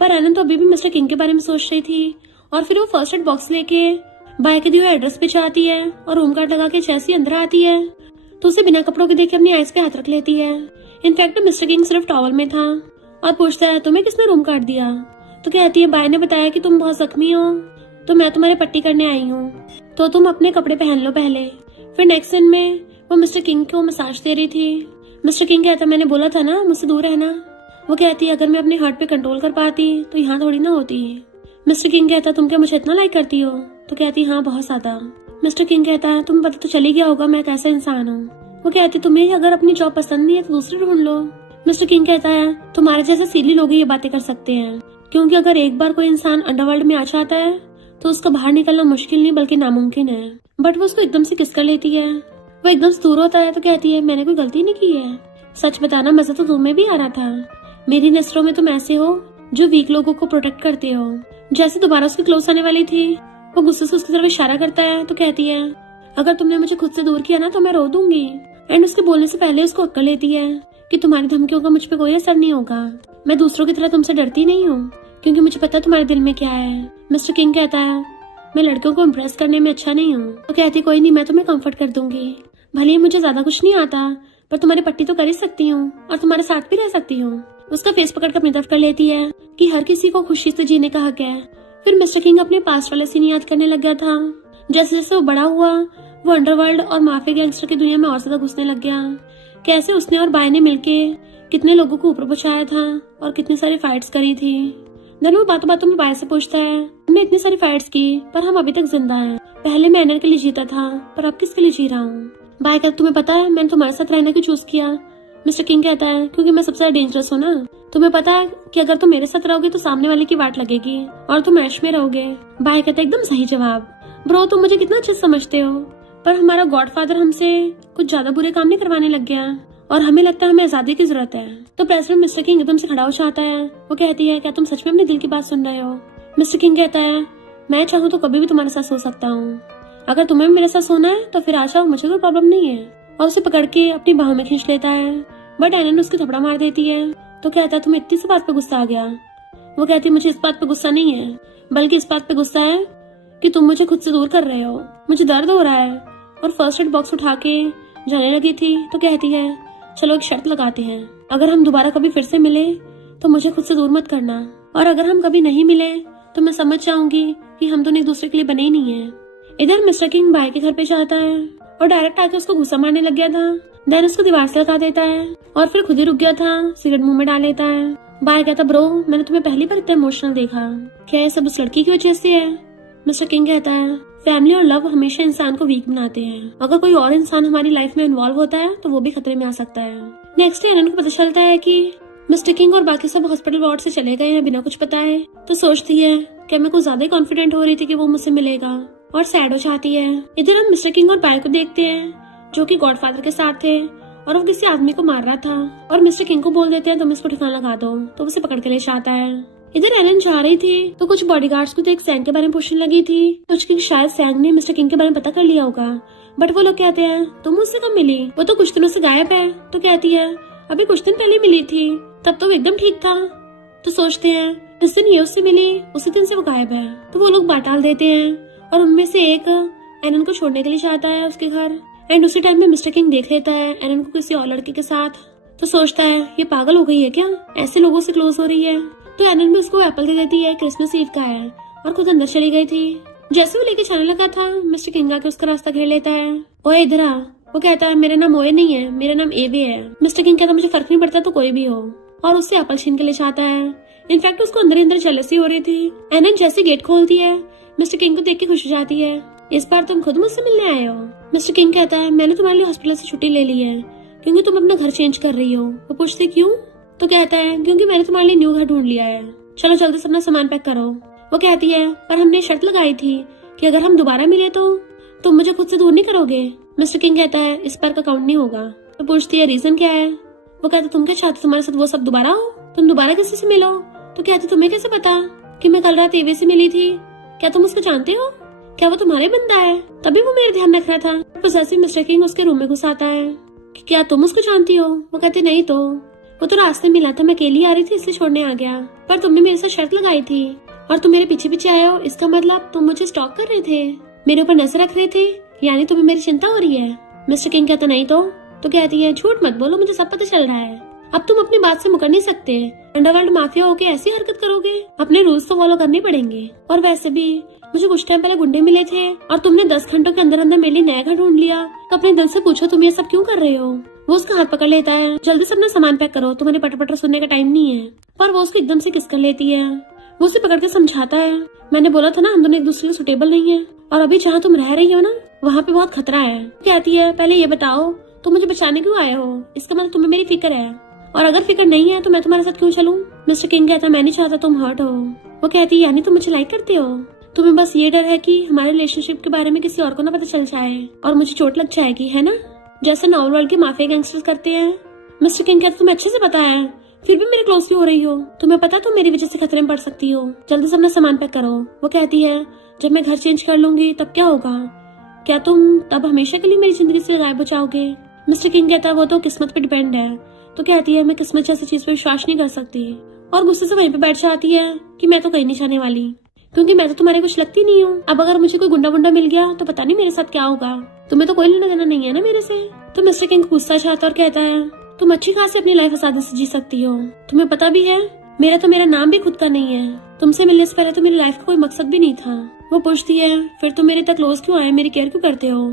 पर एनन तो अभी भी मिस्टर किंग के बारे में सोच रही थी, और फिर वो फर्स्ट एड बॉक्स लेके बाय के दिए हुए एड्रेस पे जाती है, और रूम कार्ड लगा के जैसे अंदर आती है तो उसे बिना कपड़ों के देख के अपनी आइज पे हाथ रख लेती है। इनफैक्ट मिस्टर किंग सिर्फ टॉवल में था, और पूछता है, तुम्हें किसने रूम कार्ड दिया? तो कहती है, बाय ने बताया कि तुम बहुत जख्मी हो, तो मैं तुम्हारे पट्टी करने आई हूँ, तो तुम अपने कपड़े पहन लो पहले। फिर नेक्स्ट सीन में वो मिस्टर किंग को मसाज दे रही थी। मिस्टर किंग कहता, मैंने बोला था ना मुझसे दूर रहना। वो कहती है, अगर मैं अपने हार्ट पे कंट्रोल कर पाती तो यहाँ थोड़ी ना होती। मिस्टर किंग कहता, तुम क्या मुझे इतना लाइक करती हो? तो कहती, हाँ बहुत ज्यादा। मिस्टर किंग कहता है, तुम्हें पता तो चली गया होगा मैं कैसा इंसान हूँ। वो कहती, तुम्हें अगर अपनी जॉब पसंद नहीं है तो दूसरी ढूंढ लो। मिस्टर किंग कहता है तुम्हारे जैसे सीली लोग ही ये बातें कर सकते हैं, क्योंकि अगर एक बार कोई इंसान अंडरवर्ल्ड में आ जाता है तो उसका बाहर निकलना मुश्किल नहीं बल्कि नामुमकिन है। बट वो उसको एकदम से किस कर लेती है। वो एकदम से दूर होता है तो कहती है मैंने कोई गलती नहीं की है, सच बताना मजा तो तुम्हें भी आ रहा था। मेरी नजरों में तुम ऐसे हो जो वीक लोगों को प्रोटेक्ट करते हो। जैसे दोबारा उसके क्लोज आने वाली थी, वो गुस्से से उसकी तरफ इशारा करता है तो कहती है अगर तुमने मुझे खुद से दूर किया ना तो मैं रो दूंगी। एंड उसके बोलने से पहले उसको अक्ल लेती है कि तुम्हारी धमकियों का मुझ पे कोई असर नहीं होगा। मैं दूसरों की तरह तुमसे डरती नहीं हूँ, क्योंकि मुझे पता है तुम्हारे दिल में क्या है। मिस्टर किंग कहता है मैं लड़कियों को इम्प्रेस करने में अच्छा नहीं हूँ। तो कहती कोई नहीं, मैं तुम्हें कंफर्ट कर दूंगी। भले ही मुझे ज्यादा कुछ नहीं आता, पर तुम्हारी पट्टी तो कर ही सकती हूँ और तुम्हारे साथ भी रह सकती हूँ। उसका फेस पकड़ कर अपनी तरफ कर लेती है कि हर किसी को खुशी से जीने का हक है। फिर मिस्टर किंग अपने पास्ट वाले सीन याद करने लग गया था। जैसे जैसे वो बड़ा हुआ, वो अंडरवर्ल्ड और माफिया गैंगस्टर की दुनिया में और ज्यादा घुसने लग गया। कैसे उसने और बाय ने मिलके कितने लोगों को ऊपर पहुंचाया था और कितनी सारी फाइट्स करी थी। देन वो बातों बातों में बाय से पूछता है हमने इतनी सारी फाइट्स की पर हम अभी तक जिंदा हैं। पहले मैं एनर के लिए जीता था, पर अब किसके लिए जी रहा हूँ। बाय कहता तुम्हें पता है मैंने तुम्हारे साथ रहने की चूज किया। मिस्टर किंग कहता है क्योंकि मैं सबसे ज्यादा डेंजरस हूँ ना। तुम्हें पता है कि अगर तुम मेरे साथ रहोगे तो सामने वाले की वाट लगेगी और तुम ऐश में रहोगे। बाय कहता है एकदम सही जवाब। ब्रो तुम मुझे कितना अच्छा समझते हो, पर हमारा गॉडफादर हमसे कुछ ज्यादा बुरे काम नहीं करवाने लग गया और हमें लगता है हमें आजादी की जरूरत है। तो प्रेसिडेंट मिस्टर किंग एकदम से खड़ा हो जाता है। वो कहती है क्या तुम सच में अपने दिल की बात सुन रहे हो। मिस्टर किंग कहता है मैं चाहूँ तो कभी भी तुम्हारे साथ सो सकता हूँ। अगर तुम्हें भी मेरे साथ सोना है तो फिर आ जाओ, मुझे कोई प्रॉब्लम नहीं है। और उसे पकड़ के अपनी बाहों में खींच लेता है, बट एनन उसकी थपड़ा मार देती है। तो कहता है तुम्हें इतनी सी बात पे गुस्सा आ गया। वो कहती है मुझे इस बात पे गुस्सा नहीं है, बल्कि इस बात पे गुस्सा है कि तुम मुझे खुद से दूर कर रहे हो। मुझे दर्द हो रहा है। और फर्स्ट एड बॉक्स उठा के जाने लगी थी तो कहती है चलो एक शर्त लगाते हैं, अगर हम दोबारा कभी फिर से मिले तो मुझे खुद से दूर मत करना, और अगर हम कभी नहीं मिले तो मैं समझ जाऊंगी कि हम दोनों एक दूसरे के लिए बने ही नहीं है। इधर मिस्टर किंग बाय के घर पे जाता है और डायरेक्ट आके उसको गुस्सा मारने लग गया था। देन उसको दीवार से लगा देता है और फिर खुद ही रुक गया था, सिगरेट मुंह में डाल लेता है। बाय कहता ब्रो मैंने तुम्हें पहली बार इतना इमोशनल देखा, क्या ये सब उस लड़की की वजह से है। मिस्टर किंग कहता है फैमिली और लव हमेशा इंसान को वीक बनाते हैं। अगर कोई और इंसान हमारी लाइफ में इन्वॉल्व होता है तो वो भी खतरे में आ सकता है। नेक्स्ट डे एनन को पता चलता है कि मिस्टर किंग और बाकी सब हॉस्पिटल वार्ड से चले गए हैं बिना कुछ बताए। तो सोचती है कि मैं कुछ ज्यादा ही कॉन्फिडेंट हो रही थी कि वो मुझसे मिलेगा और सैड हो जाती है। इधर हम मिस्टर किंग और बाय को देखते हैं जो कि गॉडफादर के साथ थे और वो किसी आदमी को मार रहा था और मिस्टर किंग को बोल देते हैं तुम इसको ठिकाना लगा दो, तो उसे पकड़ के ले जाता है। इधर एलन जा रही थी तो कुछ बॉडीगार्ड्स को तो एक सैंग के बारे में पूछने लगी थी, सोच के शायद सैंग ने मिस्टर किंग के बारे में पता कर लिया होगा। बट वो लोग कहते हैं तुम मुझसे कब मिली, वो तो कुछ दिनों से गायब है। तो कहती है अभी कुछ दिन पहले मिली थी, तब तो एकदम ठीक था। तो सोचते हैं जिस दिन ये उससे मिली उसी दिन से वो गायब है। तो वो लोग बात डाल देते हैं और उनमें से एक एलन को छोड़ने के लिए जाता है उसके घर। एंड उसी टाइम में मिस्टर किंग देख लेता है एलन को किसी और लड़के के साथ। तो सोचता है ये पागल हो गई है क्या, ऐसे लोगों से क्लोज हो रही है। तो एलन भी उसको एप्पल दे देती है, क्रिसमस ईव का है, और खुद अंदर चली गई थी। जैसे वो लेके जाने लगा था मिस्टर किंग आके उसका रास्ता घेर लेता है। ओए इधर आ। वो कहता है मेरा नाम ओए नहीं है, मेरा नाम एवे है। मिस्टर किंग कहता मुझे फर्क नहीं पड़ता तो कोई भी हो, और उससे एप्पल छीन के ले जाता है। इनफैक्ट उसको अंदर ही अंदर जेलसी हो रही थी। एलन जैसे गेट खोलती है मिस्टर किंग को देख के खुश हो जाती है। इस बार तुम खुद मुझसे मिलने आए हो। मिस्टर किंग कहता है मैंने तुम्हारे लिए हॉस्पिटल से छुट्टी ले ली है क्योंकि तुम अपना घर चेंज कर रही हो। वो पूछती क्यों। तो कहता है क्योंकि मैंने तुम्हारे लिए न्यू घर ढूंढ लिया है, चलो जल्दी से अपना सामान पैक करो। वो कहती है पर हमने शर्त लगाई थी कि अगर हम दोबारा मिले तो तुम मुझे खुद से दूर नहीं करोगे। मिस्टर किंग कहता है इस बार का काउंट नहीं होगा। वो पूछती है रीजन क्या है। वो कहता तुम क्या चाहते तुम्हारे साथ वो सब दोबारा हो, तुम दोबारा किसी से मिलो। तो कहती तुम्हें कैसे पता कि मैं कल रात एवे से मिली थी, क्या तुम उसको जानते हो, क्या वो तुम्हारे बंदा है। तभी वो मेरा ध्यान रख रहा था। पोसेसिव मिस्टर किंग उसके रूम में घुस आता है कि क्या तुम उसको जानती हो। वो कहते नहीं तो वो तो रास्ते में मिला था, मैं अकेली आ रही थी इसलिए छोड़ने आ गया, पर तुमने मेरे साथ शर्त लगाई थी और तुम मेरे पीछे पीछे आए हो, इसका मतलब तुम मुझे स्टॉक कर रहे थे, मेरे ऊपर नजर रख रहे थे, यानी तुम्हें मेरी चिंता हो रही है। मिस्टर किंग कहता नहीं तो कहती है झूठ मत बोलो, मुझे सब पता चल रहा है। अब तुम अपनी बात से मुकर नहीं सकते, अंडरवर्ल्ड माफिया होके ऐसी हरकत करोगे, अपने रूल्स तो फॉलो करने पड़ेंगे। और वैसे भी मुझे कुछ टाइम पहले गुंडे मिले थे और तुमने 10 घंटों के अंदर अंदर मेरे लिए नया घर ढूंढ लिया, तो अपने दिल से पूछो तुम ये सब क्यों कर रहे हो। वो उसका हाथ पकड़ लेता है, जल्दी से अपना सामान पैक करो, तुम्हारे पटर पटर सुनने का टाइम नहीं है। पर वो उसको एकदम से किस कर लेती है। वो उसे पकड़ के समझाता है मैंने बोला था ना हम दोनों एक दूसरे के सुटेबल नहीं है, और अभी जहाँ तुम रह रही हो ना वहाँ पे बहुत खतरा है। कहती है पहले ये बताओ तुम मुझे बचाने क्यों आए हो, इसका मतलब तुम्हें मेरी फिक्र है। और अगर फिक्र नहीं है तो मैं तुम्हारे साथ क्यों चलूं? मिस्टर किंग कहता मैं नहीं चाहता तुम हर्ट हो। वो कहती है यानी तुम मुझे लाइक करते हो? तुम्हें बस ये डर है कि हमारे रिलेशनशिप के बारे में किसी और को ना पता चल जाए और मुझे चोट लग जाएगी, है ना? जैसे नॉवल वर्ल्ड के माफिया गैंगस्टर्स करते हैं। मिस्टर किंग कहता तुम्हें अच्छे से पता है, फिर भी मेरे क्लोज क्यों हो रही हो? तुम्हें पता तुम मेरी वजह से खतरे में पड़ सकती हो। जल्दी से अपना सामान पैक करो। वो कहती है जब मैं घर चेंज कर लूंगी तब क्या होगा? क्या तुम तब हमेशा के लिए मेरी जिंदगी से गायब हो जाओगे? मिस्टर किंग कहता है वो तो किस्मत पे डिपेंड है। तो कहती है मैं किस्मत जैसी चीज पे विश्वास नहीं कर सकती और गुस्से से वहीं पे बैठ जाती है कि मैं तो कहीं नहीं जाने वाली, क्योंकि मैं तो तुम्हारे कुछ लगती नहीं हूँ। अब अगर मुझे कोई गुंडा वुंडा मिल गया तो पता नहीं मेरे साथ क्या होगा। तुम्हें तो कोई लेना देना नहीं है ना मेरे से। तो मिस्टर किंग गुस्सा चाहता और कहता है तुम अच्छी खासी अपनी लाइफ आसानी से जी सकती हो। तुम्हें पता भी है मेरा नाम भी खुद का नहीं है। तुमसे मिलने से पहले तो मेरी लाइफ का कोई मकसद भी नहीं था। वो पूछती है फिर तुम मेरे तक क्लोज क्यों आए, मेरी केयर क्यों करते हो?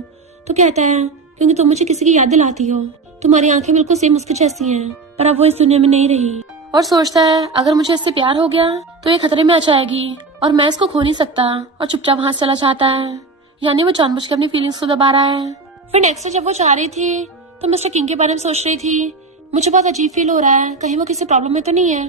तो कहता है क्योंकि तुम मुझे किसी की याद दिलाती हो। तुम्हारी आंखें बिल्कुल सेम उसके जैसी हैं, पर अब वो इस दुनिया में नहीं रही। और सोचता है अगर मुझे इससे प्यार हो गया तो ये खतरे में आ जाएगी और मैं इसको खो नहीं सकता, और चुपचाप वहां से चला जाता है। यानी वो जानबूझकर अपनी फीलिंग्स को दबा रहा है। फिर नेक्स्ट जब वो जा रही थी तो मिस्टर किंग के बारे में सोच रही थी मुझे बहुत अजीब फील हो रहा है, कहीं वो किसी प्रॉब्लम में तो नहीं है।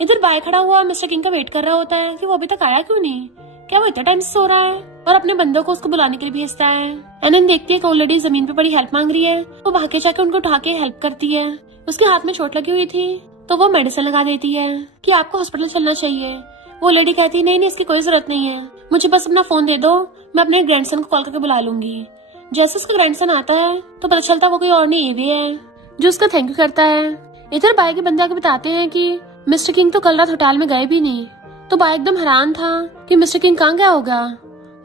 इधर बाय खड़ा हुआ मिस्टर किंग का वेट कर रहा होता है कि वो अभी तक आया क्यों नहीं, क्या वो इतना टाइम से सो रहा है, और अपने बंदों को उसको बुलाने के लिए भेजता है। एनन देखती है कि ऑलरेडी जमीन पे पड़ी हेल्प मांग रही है। वो भाग के जाके उनको उठा के हेल्प करती है। उसके हाथ में चोट लगी हुई थी तो वो मेडिसिन लगा देती है कि आपको हॉस्पिटल चलना चाहिए। वो लेडी कहती है नहीं इसकी कोई जरूरत नहीं है, मुझे बस अपना फोन दे दो, मैं अपने ग्रैंडसन को कॉल करके बुला लूंगी। जैसे उसका ग्रैंडसन आता है तो पता चलता वो कोई और नहीं एवी है जो उसका थैंक यू करता है। इधर बाय के बंदे आके बताते हैं कि मिस्टर किंग तो कल रात होटल में गए भी नहीं। तो बाय एकदम हैरान था कि मिस्टर किंग कहाँ गया होगा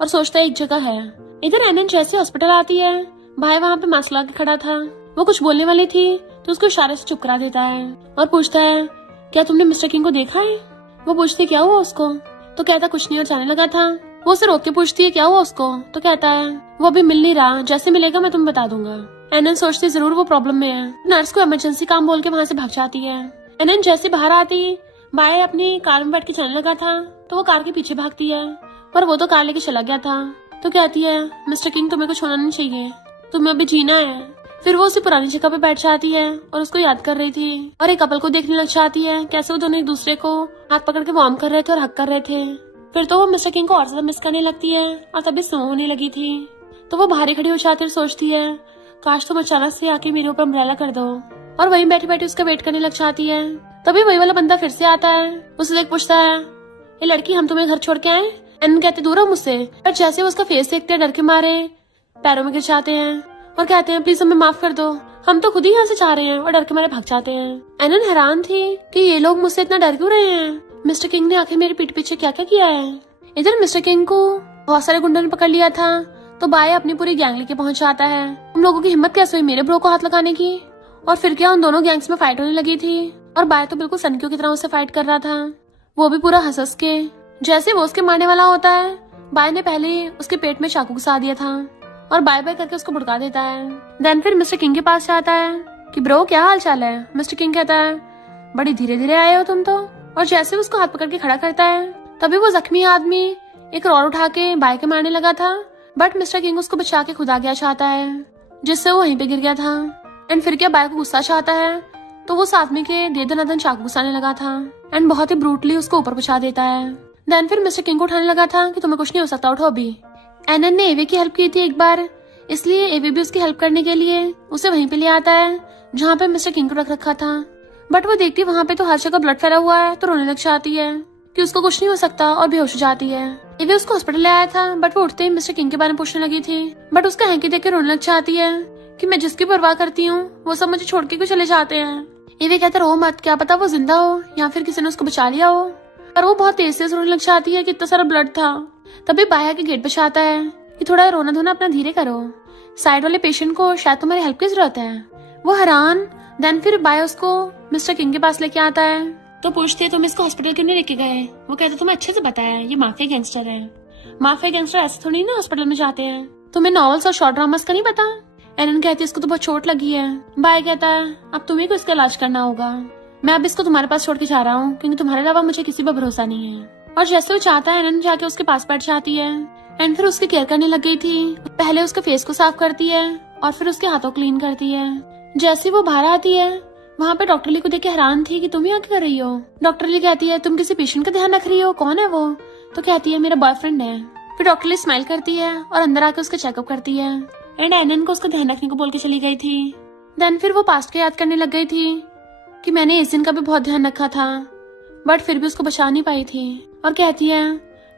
और सोचता है एक जगह है। इधर एनन जैसे हॉस्पिटल आती है भाई वहाँ पे मास्क लगा के खड़ा था। वो कुछ बोलने वाली थी तो उसको इशारे से चुप करा देता है और पूछता है क्या तुमने मिस्टर किंग को देखा है? वो पूछती क्या हुआ उसको? तो कहता कुछ नहीं और जाने लगा था। वो उसे रोक के पूछती है क्या हुआ उसको? तो कहता है वो अभी मिल नहीं रहा, जैसे मिलेगा मैं तुम्हें बता दूंगा। एनन सोचती जरूर वो प्रॉब्लम में है। नर्स को इमरजेंसी काम बोल के वहाँ से भाग जाती है। एनन जैसे बाहर आती बाय अपनी कार में बैठ के चलने लगा था तो वो कार के पीछे भागती है, पर वो तो कार लेके चला गया था। तो कहती है मिस्टर किंग तुम्हें कुछ होना नहीं चाहिए, तुम्हें अभी जीना है। फिर वो उसी पुरानी जगह पे बैठ जाती है और उसको याद कर रही थी और एक कपल को देखने लग जाती है कैसे वो दोनों एक दूसरे को हाथ पकड़ के वार्म कर रहे थे और हक कर रहे थे। फिर तो वो मिस्टर किंग को और ज्यादा मिस करने लगती है और तभी स्नो होने लगी थी। तो वो बाहर खड़ी हो जाती है और सोचती है काश तुम अचानक से आके मेरे ऊपर अम्ब्रेला कर दो, और वहीं बैठी बैठी उसका वेट करने लग जाती है। तभी वही वाला बंदा फिर से आता है। उसे देख पूछता है ये लड़की हम तुम्हें घर छोड़ के आए? एनन कहते दूर हो मुझसे, पर जैसे वो उसका फेस देखते हैं डर के मारे पैरों में गिर जाते हैं और कहते हैं प्लीज हमें माफ कर दो, हम तो खुद ही यहाँ से जा रहे हैं, और डर के मारे भाग जाते हैं। एनन हैरान थी कि ये लोग मुझसे इतना डर क्यों रहे हैं, मिस्टर किंग ने आखिर मेरे पीठ पीछे क्या क्या किया है। इधर मिस्टर किंग को बहुत सारे गुंडों ने पकड़ लिया था तो बाय अपनी पूरी गैंग लेके पहुंच जाता है। उन लोगों की हिम्मत कैसे हुई मेरे ब्रो को हाथ लगाने की, और फिर क्या उन दोनों गैंग्स में फाइट होने लगी थी और बाय तो बिल्कुल सनकियों की तरह उससे फाइट कर रहा था, वो भी पूरा हंस के। जैसे वो उसके मारने वाला होता है बाय ने पहले उसके पेट में चाकू घुसा दिया था और बाय बाय करके उसको भुड़का देता है। देन फिर मिस्टर किंग के पास जाता है कि ब्रो क्या हाल चाल है। मिस्टर किंग कहता है बड़ी धीरे धीरे आए हो तुम तो, और जैसे उसको हाथ पकड़ के खड़ा करता है तभी वो जख्मी आदमी एक रॉड उठा के बाय के मारने लगा था, बट मिस्टर किंग उसको बचा के खुद आ गया चाहता है जिससे वो वहीं पे गिर गया था। एंड फिर क्या बाय को गुस्सा चाहता है तो वो उस आदमी के दे दनादन चाकू घुसाने लगा था एंड बहुत ही ब्रूटली उसको ऊपर पहुंचा देता है। देन फिर मिस्टर किंग को उठाने लगा था कि तुम्हें कुछ नहीं हो सकता, उठो अभी। एनन ने एवी की हेल्प की थी एक बार, इसलिए एवी भी उसकी हेल्प करने के लिए उसे वहीं पे ले आता है जहाँ पे मिस्टर किंग को रख रखा था। बट वो देखती वहाँ पे तो हर जगह ब्लड फैला हुआ है तो रोने लग जाती है कि उसको कुछ नहीं हो सकता और बेहोश हो जाती है। एवी उसको हॉस्पिटल ले आया था बट वो उठते ही मिस्टर किंग के बारे में पूछने लगी थी, बट उसका हैंकी देख के रोने लग जाती है कि मैं जिसकी परवाह करती हूँ वो सब मुझे छोड़ के क्यों चले जाते हैं। एवी कहते रो मत, क्या पता वो जिंदा हो या फिर किसी ने उसको बचा लिया हो, पर वो बहुत तेज से रोने लग जाती है कि इतना सारा ब्लड था। तभी बाया के गेट पे आता है कि थोड़ा रोना धोना अपना धीरे करो, साइड वाले पेशेंट को शायद तुम्हारी हेल्प की जरूरत है। वो हैरान। देन फिर बाया उसको मिस्टर किंग के पास लेके आता है तो पूछते तुम इसको हॉस्पिटल क्यों नहीं लेके गए। वो कहते तुम्हें अच्छे से बताया ये माफिया गैंगस्टर है, माफिया गैंगस्टर ऐसे थोड़ी ना हॉस्पिटल में जाते हैं, तुम्हें नॉवेल्स और शॉर्ट ड्रामास का नहीं पता। एनन कहती है इसको तो बहुत चोट लगी है। बाय कहता है अब तुम्हें को इसका इलाज करना होगा, मैं अब इसको तुम्हारे पास छोड़ के जा रहा हूँ क्योंकि तुम्हारे अलावा मुझे किसी पर भरोसा नहीं है। और जैसे वो चाहता है एनन जाके उसके पास बैठ जाती है एंड फिर उसकी केयर करने लग गई थी। पहले उसके फेस को साफ करती है और फिर उसके हाथों क्लीन करती है। जैसे वो बाहर आती है वहाँ पे डॉक्टर ली को देख के हैरान थी कि तुम यहाँ क्या कर रही हो। डॉक्टर ली कहती है तुम किसी पेशेंट का ध्यान रख रही हो, कौन है वो? तो कहती है मेरा बॉयफ्रेंड है। फिर डॉक्टर ली स्माइल करती है और अंदर आके उसका चेकअप करती है एंड एनन को उसका ध्यान रखने को बोल के चली गई थी। देन फिर वो पास्ट को याद करने लग गई थी कि मैंने इस दिन का भी बहुत ध्यान रखा था बट फिर भी उसको बचा नहीं पाई थी। और कहती है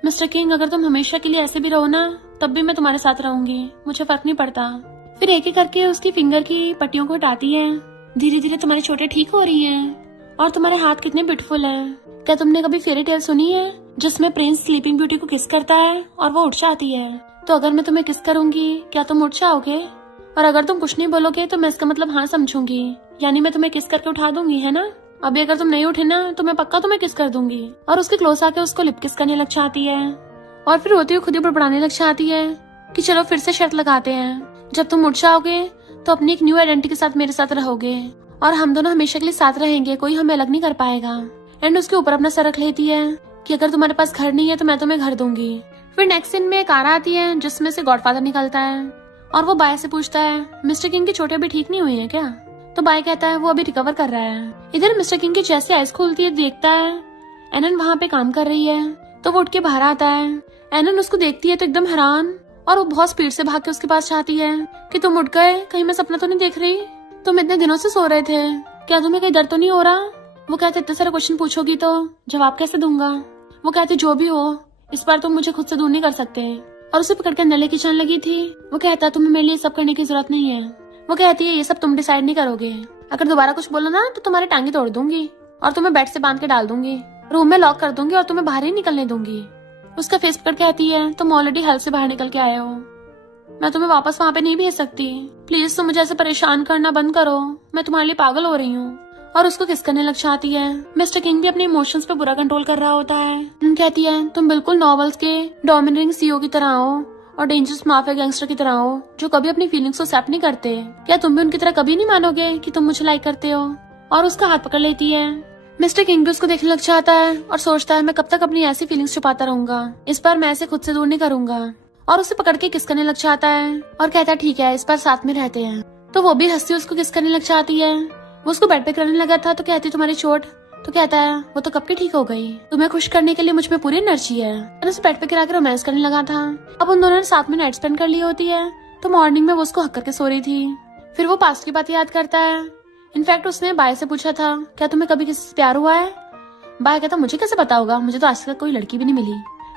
मिस्टर किंग अगर तुम हमेशा के लिए ऐसे भी रहो ना तब भी मैं तुम्हारे साथ रहूंगी, मुझे फर्क नहीं पड़ता। फिर एक एक करके उसकी फिंगर की पट्टियों को हटाती है। धीरे धीरे तुम्हारी चोटें ठीक हो रही हैं और तुम्हारे हाथ कितने ब्यूटीफुल हैं। क्या तुमने कभी फेरी टेल सुनी है जिसमें प्रिंस स्लीपिंग ब्यूटी को किस करता है और वो उठ जाती है? तो अगर मैं तुम्हें किस करूंगी क्या तुम उठ जाओगे? और अगर तुम कुछ नहीं बोलोगे तो मैं इसका मतलब हाँ समझूंगी, यानी मैं तुम्हें किस करके उठा दूंगी, है ना? अभी अगर तुम नहीं उठे ना तो मैं पक्का तुम्हें किस कर दूंगी। और उसके क्लोज आके उसको लिप किस करने लग जाती है और फिर रोती हुई खुद ही बड़बड़ाने लग जाती है कि चलो फिर से शर्त लगाते हैं, जब तुम उठ जाओगे तो अपनी एक न्यू आइडेंटिटी के साथ मेरे साथ रहोगे और हम दोनों हमेशा के लिए साथ रहेंगे, कोई हमें अलग नहीं कर पाएगा। एंड उसके ऊपर अपना सर रख लेती है कि अगर तुम्हारे पास घर नहीं है तो मैं तुम्हें घर दूंगी। फिर नेक्स्ट सीन में एक कार आती है जिसमें से गॉडफादर निकलता है और वो बाय से पूछता है मिस्टर किंग की चोटें अभी ठीक नहीं हुई है क्या? तो बाय कहता है वो अभी रिकवर कर रहा है। इधर मिस्टर किंग की जैसे आइज खुलती है देखता है एनन वहाँ पे काम कर रही है तो वो उठ के बाहर आता है। एनन उसको देखती है तो एकदम हैरान और वो बहुत स्पीड से भाग के उसके पास चाहती है कि तुम उठ गए, कहीं मैं सपना तो नहीं देख रही? तुम इतने दिनों से सो रहे थे, क्या तुम्हें कहीं दर्द तो नहीं हो रहा? वो कहते इतने सारे क्वेश्चन पूछोगी तो जवाब कैसे दूंगा? वो कहते जो भी हो इस बार तुम मुझे खुद से दूर नहीं कर सकते। और उसे पकड़ के अंदर लेके चलने लगी थी। वो कहता तुम्हें मेरे लिए सब करने की जरूरत नहीं है। वो कहती है ये सब तुम डिसाइड नहीं करोगे, अगर दोबारा कुछ बोलो ना तो तुम्हारी टांगे तोड़ दूंगी और तुम्हें बेड से बांध के डाल दूंगी, रूम में लॉक कर दूंगी और तुम्हें बाहर ही निकलने दूंगी। उसका फेस पकड़ कहती है तुम ऑलरेडी हेल से बाहर निकल के आए हो, मैं तुम्हें वापस वहाँ पे नहीं भेज सकती, प्लीज तुम मुझे ऐसे परेशान करना बंद करो, मैं तुम्हारे लिए पागल हो रही हूँ। और उसको किस करने लग जाती है। मिस्टर किंग भी अपने इमोशंस पे बुरा कंट्रोल कर रहा होता है। कहती है तुम बिल्कुल नॉवेल्स के डोमिनेटिंग सीईओ की तरह हो और डेंजरस माफिया गैंगस्टर की तरह हो जो कभी अपनी फीलिंग्स को एक्सेप्ट नहीं करते। क्या तुम भी उनकी तरह कभी नहीं मानोगे कि तुम मुझे लाइक करते हो? और उसका हाथ पकड़ लेती है। मिस्टर किंग भी उसको देखने लग जाता है और सोचता है मैं कब तक अपनी ऐसी फीलिंग्स छुपाता रहूंगा, इस बार मैं ऐसे खुद से दूर नहीं करूंगा। और उसे पकड़ के किस करने लग जाता है और कहता है ठीक है इस बार साथ में रहते हैं। तो वो भी हंसती उसको किस करने लग जाती है। वो उसको बेड पे करने लगा था तो कहती तुम्हारी चोट? तो कहता है वो तो कब की ठीक हो गई, तुम्हें खुश करने के लिए मुझ में पूरी एनर्जी है। और उसे बेड पे गिरा के रोमांस करने लगा था। अब उन दोनों ने साथ में नाइट स्पेंड कर ली होती है तो मॉर्निंग में वो उसको हक करके सो रही थी। फिर वो पास्ट की बात याद करता है। इनफैक्ट उसने बाय से पूछा था क्या तुम्हें कभी किसी से प्यार हुआ है? बाय कहता मुझे कैसे पता होगा, मुझे तो आज तक कोई लड़की भी नहीं मिली।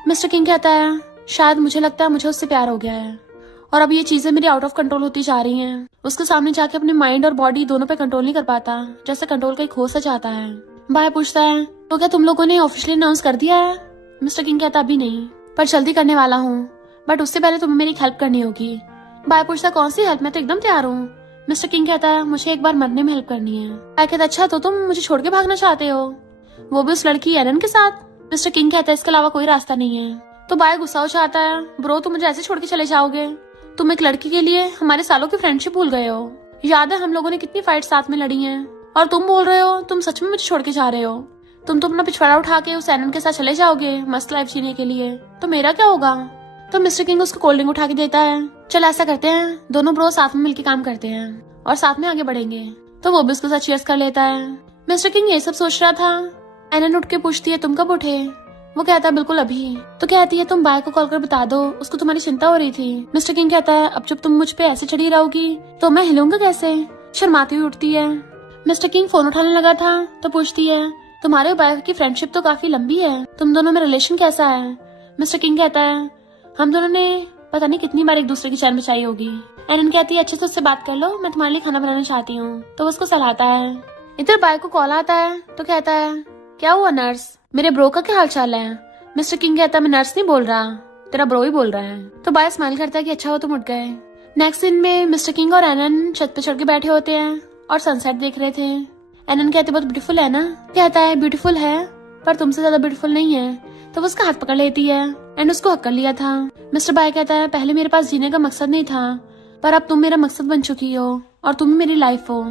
मिस्टर किंग कहता है शायद मुझे लगता है मुझे उससे प्यार हो गया है और अब ये चीजें मेरी आउट ऑफ कंट्रोल होती जा रही हैं। उसके सामने जाके अपने माइंड और बॉडी दोनों पे कंट्रोल नहीं कर पाता, जैसे कंट्रोल का खो सा जाता है। बाय पूछता है तो क्या तुम लोगों ने ऑफिशियली अनाउंस कर दिया है? मिस्टर किंग कहता अभी नहीं पर जल्दी करने वाला हूँ, बट उससे पहले तुम्हें मेरी हेल्प करनी होगी। बाय पूछता कौन सी हेल्प? मैं तो एकदम तैयार हूँ। मिस्टर किंग कहता है मुझे एक बार मरने में हेल्प करनी है। बाय कहता अच्छा तो तुम मुझे छोड़ के भागना चाहते हो, वो भी उस लड़की एरन के साथ? मिस्टर किंग कहता है इसके अलावा कोई रास्ता नहीं है। तो बाय गुस्सा हो जाता है ब्रो तुम मुझे ऐसे छोड़ के चले जाओगे? तुम एक लड़की के लिए हमारे सालों की फ्रेंडशिप भूल गए हो। याद है हम लोगों ने कितनी फाइट साथ में लड़ी हैं और तुम बोल रहे हो तुम सच में मुझे छोड़ के जा रहे हो? तुम तो अपना पिछवाड़ा उठा के उस एनन के साथ चले जाओगे मस्त लाइफ जीने के लिए, तो मेरा क्या होगा? तो मिस्टर किंग उसको कोल्ड ड्रिंक उठा के देता है। चल ऐसा करते हैं दोनों ब्रो साथ में मिलकर काम करते हैं और साथ में आगे बढ़ेंगे। तो वो भी उसके साथ चीयर्स कर लेता है। मिस्टर किंग ये सब सोच रहा था। एनन उठ के पूछती है तुम कब उठे? वो कहता है बिल्कुल अभी। तो कहती है तुम बाय को कॉल कर बता दो, उसको तुम्हारी चिंता हो रही थी। मिस्टर किंग कहता है अब जब तुम मुझ पे ऐसे चढ़ी रहोगी तो मैं हिलूंगा कैसे? शर्माती हुई उठती है। मिस्टर किंग फोन उठाने लगा था तो पूछती है तुम्हारे और बाय की फ्रेंडशिप तो काफी लंबी है, तुम दोनों में रिलेशन कैसा है? मिस्टर किंग कहता है हम दोनों ने पता नहीं कितनी बार एक दूसरे की जान बचाई होगी। एनन कहती है अच्छे से उससे बात कर लो, मैं तुम्हारे लिए खाना बनाना चाहती हूँ। तो उसको सलाहता है। इधर बाय को कॉल आता है तो कहता है क्या हुआ नर्स, मेरे ब्रो का क्या हाल चाल है? मिस्टर किंग कहता है मैं नर्स नहीं बोल रहा, तेरा ब्रो ही बोल रहा है। तो बाय स्माइल करता है कि अच्छा हो तुम उठ गए। नेक्स्ट सीन में मिस्टर किंग और एनन छत पे चढ़ के बैठे होते हैं और सनसेट देख रहे थे। एनन कहते बहुत ब्यूटीफुल है ना? कहता है ब्यूटीफुल है पर तुमसे ज्यादा ब्यूटीफुल नहीं है। तो वो उसका हाथ पकड़ लेती है एंड उसको हक कर लिया था। मिस्टर बाय कहता है पहले मेरे पास जीने का मकसद नहीं था पर अब तुम मेरा मकसद बन चुकी हो और तुम मेरी लाइफ हो।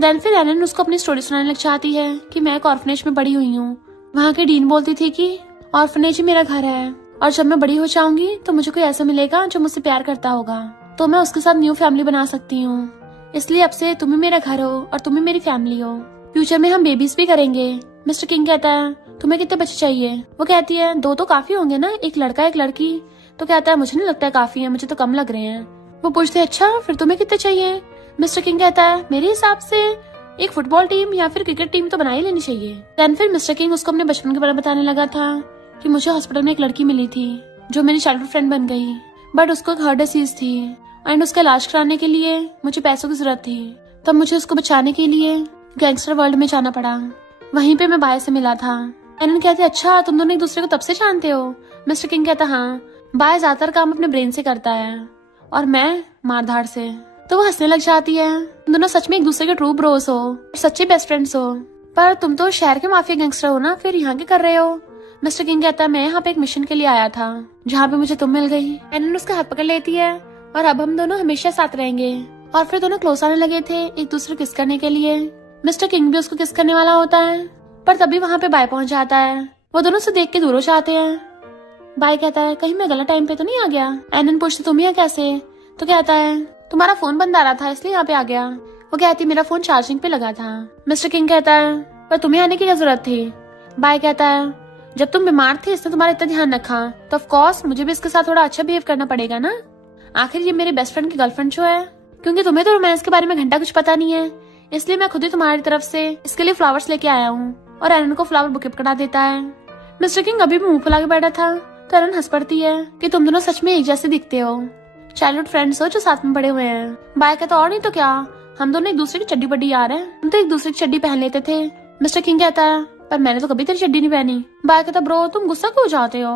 देन फिर एनन उसको अपनी स्टोरी सुनाने लग जाती है कि मैं एक ऑर्फनेज में बड़ी हुई हूँ। वहाँ की डीन बोलती थी कि ऑर्फनेज ही मेरा घर है और जब मैं बड़ी हो जाऊंगी तो मुझे कोई ऐसा मिलेगा जो मुझसे प्यार करता होगा तो मैं उसके साथ न्यू फैमिली बना सकती हूँ। इसलिए अब से तुम ही मेरा घर हो और तुम ही मेरी फैमिली हो। फ्यूचर में हम बेबीज भी करेंगे। मिस्टर किंग कहता है तुम्हें कितने बच्चे चाहिए? वो कहती है 2 तो काफी होंगे ना, एक लड़का एक लड़की। तो कहता है मुझे नहीं लगता है काफी है, मुझे तो कम लग रहे हैं। वो पूछते हैं अच्छा फिर तुम्हें कितने चाहिए? मिस्टर किंग कहता है मेरे हिसाब से एक फुटबॉल टीम या फिर क्रिकेट टीम तो बना ही लेनी चाहिए। देन फिर मिस्टर किंग उसको अपने बचपन के बारे में बताने लगा था कि मुझे हॉस्पिटल में एक लड़की मिली थी जो मेरी चाइल्डहुड फ्रेंड बन गई, बट उसको एक हार्ट डिसीज थी एंड उसका इलाज कराने के लिए मुझे पैसों की जरूरत थी। तब मुझे उसको बचाने के लिए गैंगस्टर वर्ल्ड में जाना पड़ा। वहीं पे मैं बाय से मिला था। एनन कहते अच्छा तुम दोनों एक दूसरे को तब से जानते हो? मिस्टर किंग कहता हाँ, बाय ज्यादातर काम अपने ब्रेन से करता है और मैं मारधाड़ से। तो वो हंसने लग जाती है। तुम दोनों सच में एक दूसरे के ट्रू ब्रोस हो और सच्चे बेस्ट फ्रेंड्स हो। पर तुम तो शहर के माफिया गैंगस्टर हो ना, फिर यहाँ क्या कर रहे हो? मिस्टर किंग कहता है मैं यहाँ पे एक मिशन के लिए आया था जहाँ पे मुझे तुम मिल गई। एनन उसका हाथ पकड़ लेती है और अब हम दोनों हमेशा साथ रहेंगे। और फिर दोनों क्लोज आने लगे थे एक दूसरे किस करने के लिए। मिस्टर किंग भी उसको किस करने वाला होता है, पर तभी वहाँ पे बाय पहुंच जाता है। वो दोनों से देख के दूर हो जाते हैं। बाय कहता है कहीं मैं गलत टाइम पे तो नहीं आ गया? एनन पूछती तुम यहाँ कैसे? तो कहता है तुम्हारा फोन बंद आ रहा था इसलिए यहाँ पे आ गया। वो कहती मेरा फोन चार्जिंग पे लगा था। मिस्टर किंग कहता है पर तुम्हें आने की क्या जरूरत थी? बाय कहता है जब तुम बीमार थे इसने तुम्हारा इतना ध्यान रखा तो ऑफ कोर्स मुझे भी इसके साथ थोड़ा अच्छा बिहेव करना पड़ेगा ना। आखिर ये मेरे बेस्ट फ्रेंड की गर्लफ्रेंड जो है, क्योंकि तुम्हें तो रोमांस के बारे में घंटा कुछ पता नहीं है, इसलिए मैं खुद ही तुम्हारी तरफ से इसके लिए फ्लावर्स लेके आया हूँ। और एनन को फ्लावर बुके पकड़ा देता है। मिस्टर किंग अभी भी मुंह फुला के बैठा था तो एनन हंस पड़ती है कि तुम दोनों सच में एक जैसे दिखते हो, चाइल्डहुड फ्रेंड्स हो जो साथ में बड़े हुए हैं। बाय कहता और नहीं तो क्या, हम दोनों एक दूसरे की चड्डी बड्डी यार हैं, हम तो एक दूसरे की चड्डी पहन लेते थे। मिस्टर किंग कहता है पर मैंने तो कभी तेरी चड्डी नहीं पहनी। बाय कहता ब्रो तुम गुस्सा क्यों जाते हो?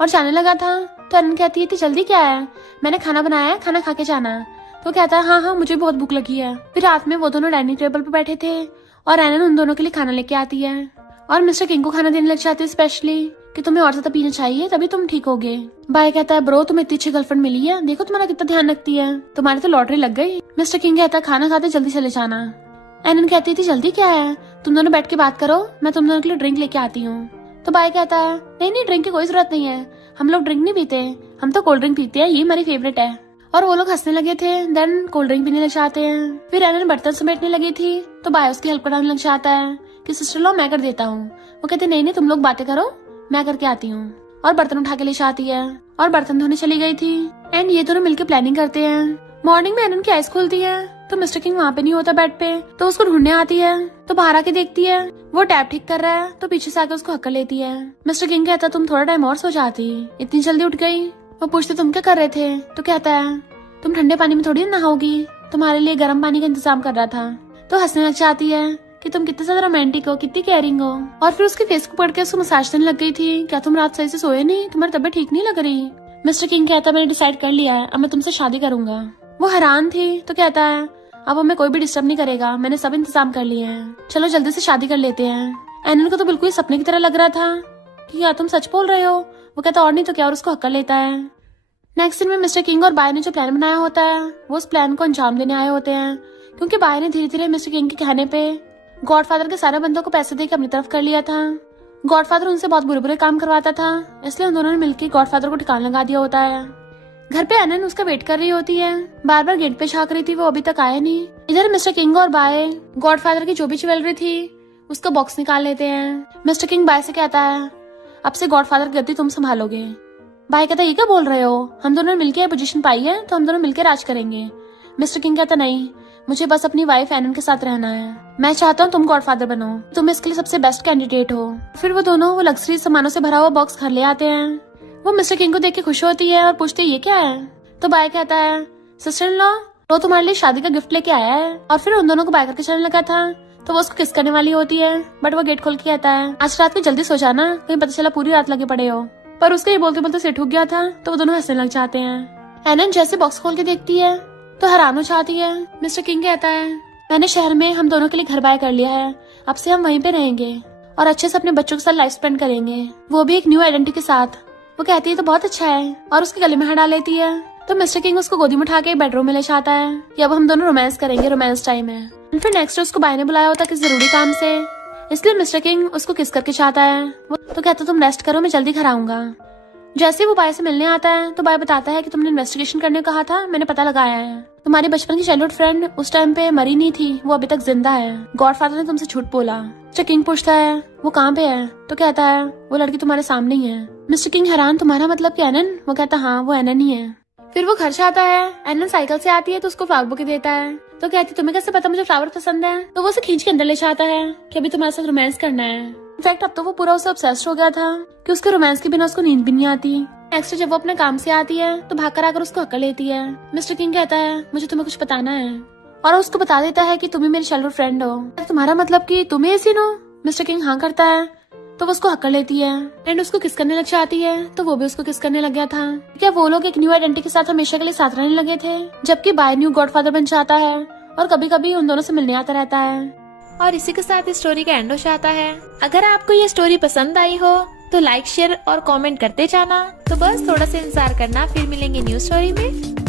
और जाने लगा था तो एनन कहती है इतनी जल्दी क्या है, मैंने खाना बनाया है, खाना खा के जाना। तो कहता है हाँ मुझे बहुत भूख लगी है। फिर रात में वो दोनों डाइनिंग टेबल पे बैठे थे और एनन उन दोनों के लिए खाना लेके आती है और मिस्टर किंग को खाना देने लग जाती है स्पेशली कि तुम्हें और ज्यादा पीना चाहिए तभी तुम ठीक होगे। बाय कहता है ब्रो तुम्हें इतनी अच्छी गर्लफ्रेंड मिली है, देखो तुम्हारा कितना ध्यान रखती है, तुम्हारी तो लॉटरी लग गई। मिस्टर किंग कहता है खाना खाते जल्दी चले जाना। एनन कहती थी जल्दी क्या है, तुम दोनों बैठ के बात करो, मैं तुम दोनों के लिए ड्रिंक लेके आती हूँ। तो बाय कहता है नहीं ड्रिंक की कोई जरूरत नहीं है, हम लोग ड्रिंक नहीं पीते, हम तो कोल्ड ड्रिंक पीते हैं, ये हमारी फेवरेट है। और वो लोग हंसने लगे थे। देन कोल्ड ड्रिंक पीने लग जाते हैं। फिर एनन बर्तन समेटने लगी थी तो बाय उसकी हेल्प कराने लग जाता है कि सिस्टर लो मैं कर देता हूँ। वो कहते नहीं तुम लोग बातें करो, मैं करके आती हूँ। और बर्तन उठा के ले जाती है और बर्तन धोने चली गई थी। एंड ये दोनों मिलकर प्लानिंग करते हैं। मॉर्निंग में एनन की आइज खुलती है तो मिस्टर किंग वहाँ पे नहीं होता बेड पे, तो उसको ढूंढने आती है। तो बाहर आके देखती है वो टैप ठीक कर रहा है तो पीछे से आकर उसको हक्कर लेती है। मिस्टर किंग कहता तुम थोड़ा टाइम और सो जाती, इतनी जल्दी उठ गई। वो पूछते तुम क्या कर रहे थे? तो कहता है तुम ठंडे पानी में थोड़ी नहाओगी, तुम्हारे लिए गर्म पानी का इंतजाम कर रहा था। तो हंसने लग जाती है कि तुम कितने ज्यादा रोमांटिक हो, कितनी केयरिंग हो। और फिर उसके फेस को पकड़ के उसको मसाज देने लग गई थी। क्या तुम रात सही से सोए नहीं, तुम्हारी तबीयत ठीक नहीं लग रही? मिस्टर किंग कहता मैंने डिसाइड कर लिया है, अब मैं तुमसे शादी करूंगा। वो हैरान थी तो कहता है अब हमें कोई भी डिस्टर्ब नहीं करेगा, मैंने सब इंतजाम कर लिए हैं, चलो जल्दी से शादी कर लेते हैं। एनन को तो बिल्कुल सपने की तरह लग रहा था कि क्या तुम सच बोल रहे हो? वो कहता और नहीं तो क्या, और उसको हक्कर लेता है। नेक्स्ट दिन में मिस्टर किंग और बाय ने जो प्लान बनाया होता है वो उस प्लान को अंजाम देने आए होते हैं, क्योंकि बाय ने धीरे धीरे मिस्टर किंग के कहने पे गॉडफादर के सारे बंदों को पैसे देकर अपनी तरफ कर लिया था। गॉडफादर उनसे बहुत बुरे बुरे काम करवाता था, इसलिए उन दोनों ने मिलकर गॉडफादर को ठिकाना लगा दिया होता है। घर पे एनन उसका वेट कर रही होती है, बार बार गेट पे झांक रही थी, वो अभी तक आया नहीं। इधर मिस्टर किंग और बाय गॉडफादर की जो भी ज्वेलरी थी उसका बॉक्स निकाल लेते हैं। मिस्टर किंग बाय से कहता है अब से गॉडफादर की गद्दी तुम संभालोगे। बाय कहता ये क्या बोल रहे हो, हम दोनों ने मिलकर पोजीशन पाई है तो हम दोनों मिलकर राज करेंगे। मिस्टर किंग कहता नहीं, मुझे बस अपनी वाइफ एनन के साथ रहना है, मैं चाहता हूँ तुम गॉडफादर बनो, तुम इसके लिए सबसे बेस्ट कैंडिडेट हो। फिर वो दोनों वो लग्जरी सामानों से भरा हुआ बॉक्स घर ले आते हैं। वो मिस्टर किंग को देख के खुश होती है और पूछते ये क्या है? तो बाय कहता है सिस्टर इन लॉ वो तुम्हारे लिए शादी का गिफ्ट लेके आया है। और फिर उन दोनों को बाय करके चलने लगा था तो वो उसको किस करने वाली होती है, बट वो गेट खोल के कहता है आज रात को जल्दी सो जाना, कहीं पता चला पूरी रात लगे पड़े हो। पर उसको ये बोलते बोलते सिर ठुक गया था तो वो दोनों हंसने लग जाते हैं। एनन जैसे बॉक्स खोल के देखती है तो हैरान हो जाती है। मिस्टर किंग कहता है मैंने शहर में हम दोनों के लिए घर बाय कर लिया है, अब से हम वहीं पे रहेंगे और अच्छे से अपने बच्चों के साथ लाइफ स्पेंड करेंगे, वो भी एक न्यू आइडेंटिटी के साथ। वो कहती है तो बहुत अच्छा है और उसके गले में हाथ डाल लेती है। तो मिस्टर किंग उसको गोदी में उठा के बेडरूम में ले जाता है कि अब हम दोनों रोमांस करेंगे, रोमांस टाइम है। फिर नेक्स्ट उसको बाय ने बुलाया होता किसी जरूरी काम से, इसलिए मिस्टर किंग उसको किस करके चाहता है। वो तो कहता तुम रेस्ट करो, मैं जल्दी घर आऊंगा। जैसे ही वो बाय से मिलने आता है तो बाय बताता है कि तुमने इन्वेस्टिगेशन करने को कहा था, मैंने पता लगाया है, तुम्हारी बचपन की चाइल्डहुड फ्रेंड उस टाइम पे मरी नहीं थी, वो अभी तक जिंदा है। गॉडफादर ने तुमसे झूठ बोला। मिस्टर किंग पूछता है वो कहाँ पे है, तो कहता है वो लड़की तुम्हारे सामने ही है। मिस्टर किंग हैरान, तुम्हारा मतलब कि एनन? वो कहता हाँ वो एनन ही है। फिर वो घर से आता है, एनन साइकिल से आती है तो उसको फ्लावर बुके देता है। तो कहती तुम्हें कैसे पता मुझे फ्लावर पसंद है? तो वो उसे खींच के अंदर ले जाता है कि अभी तुम्हारे साथ रोमांस करना है। इनफैक्ट अब तो वो पूरा उससे ऑब्सेस्ड हो गया था कि उसके रोमांस के बिना उसको नींद भी नहीं आती। नेक्स्ट जब वो अपने काम से आती है तो भाग कर आकर उसको हक्का लेती है। मिस्टर किंग कहता है मुझे तुम्हें कुछ बताना है, और उसको बता देता है कि तुम ही मेरी चाइल्डहुड फ्रेंड हो। तुम्हारा मतलब कि तुम ही सीन हो? मिस्टर किंग हाँ करता है, तो वो उसको हक्का लेती है एंड उसको किस करने लग जाती है, तो वो भी उसको किस करने लग गया था। क्या वो लोग एक न्यू आइडेंटिटी के साथ हमेशा के लिए साथ रहने लगे थे, जबकि बाय न्यू गॉडफादर बन जाता है और कभी कभी उन दोनों से मिलने आता रहता है। और इसी के साथ इस स्टोरी का एंड हो जाता है। अगर आपको ये स्टोरी पसंद आई हो तो लाइक शेयर और कमेंट करते जाना। तो बस थोड़ा सा इंतजार करना, फिर मिलेंगे न्यू स्टोरी में।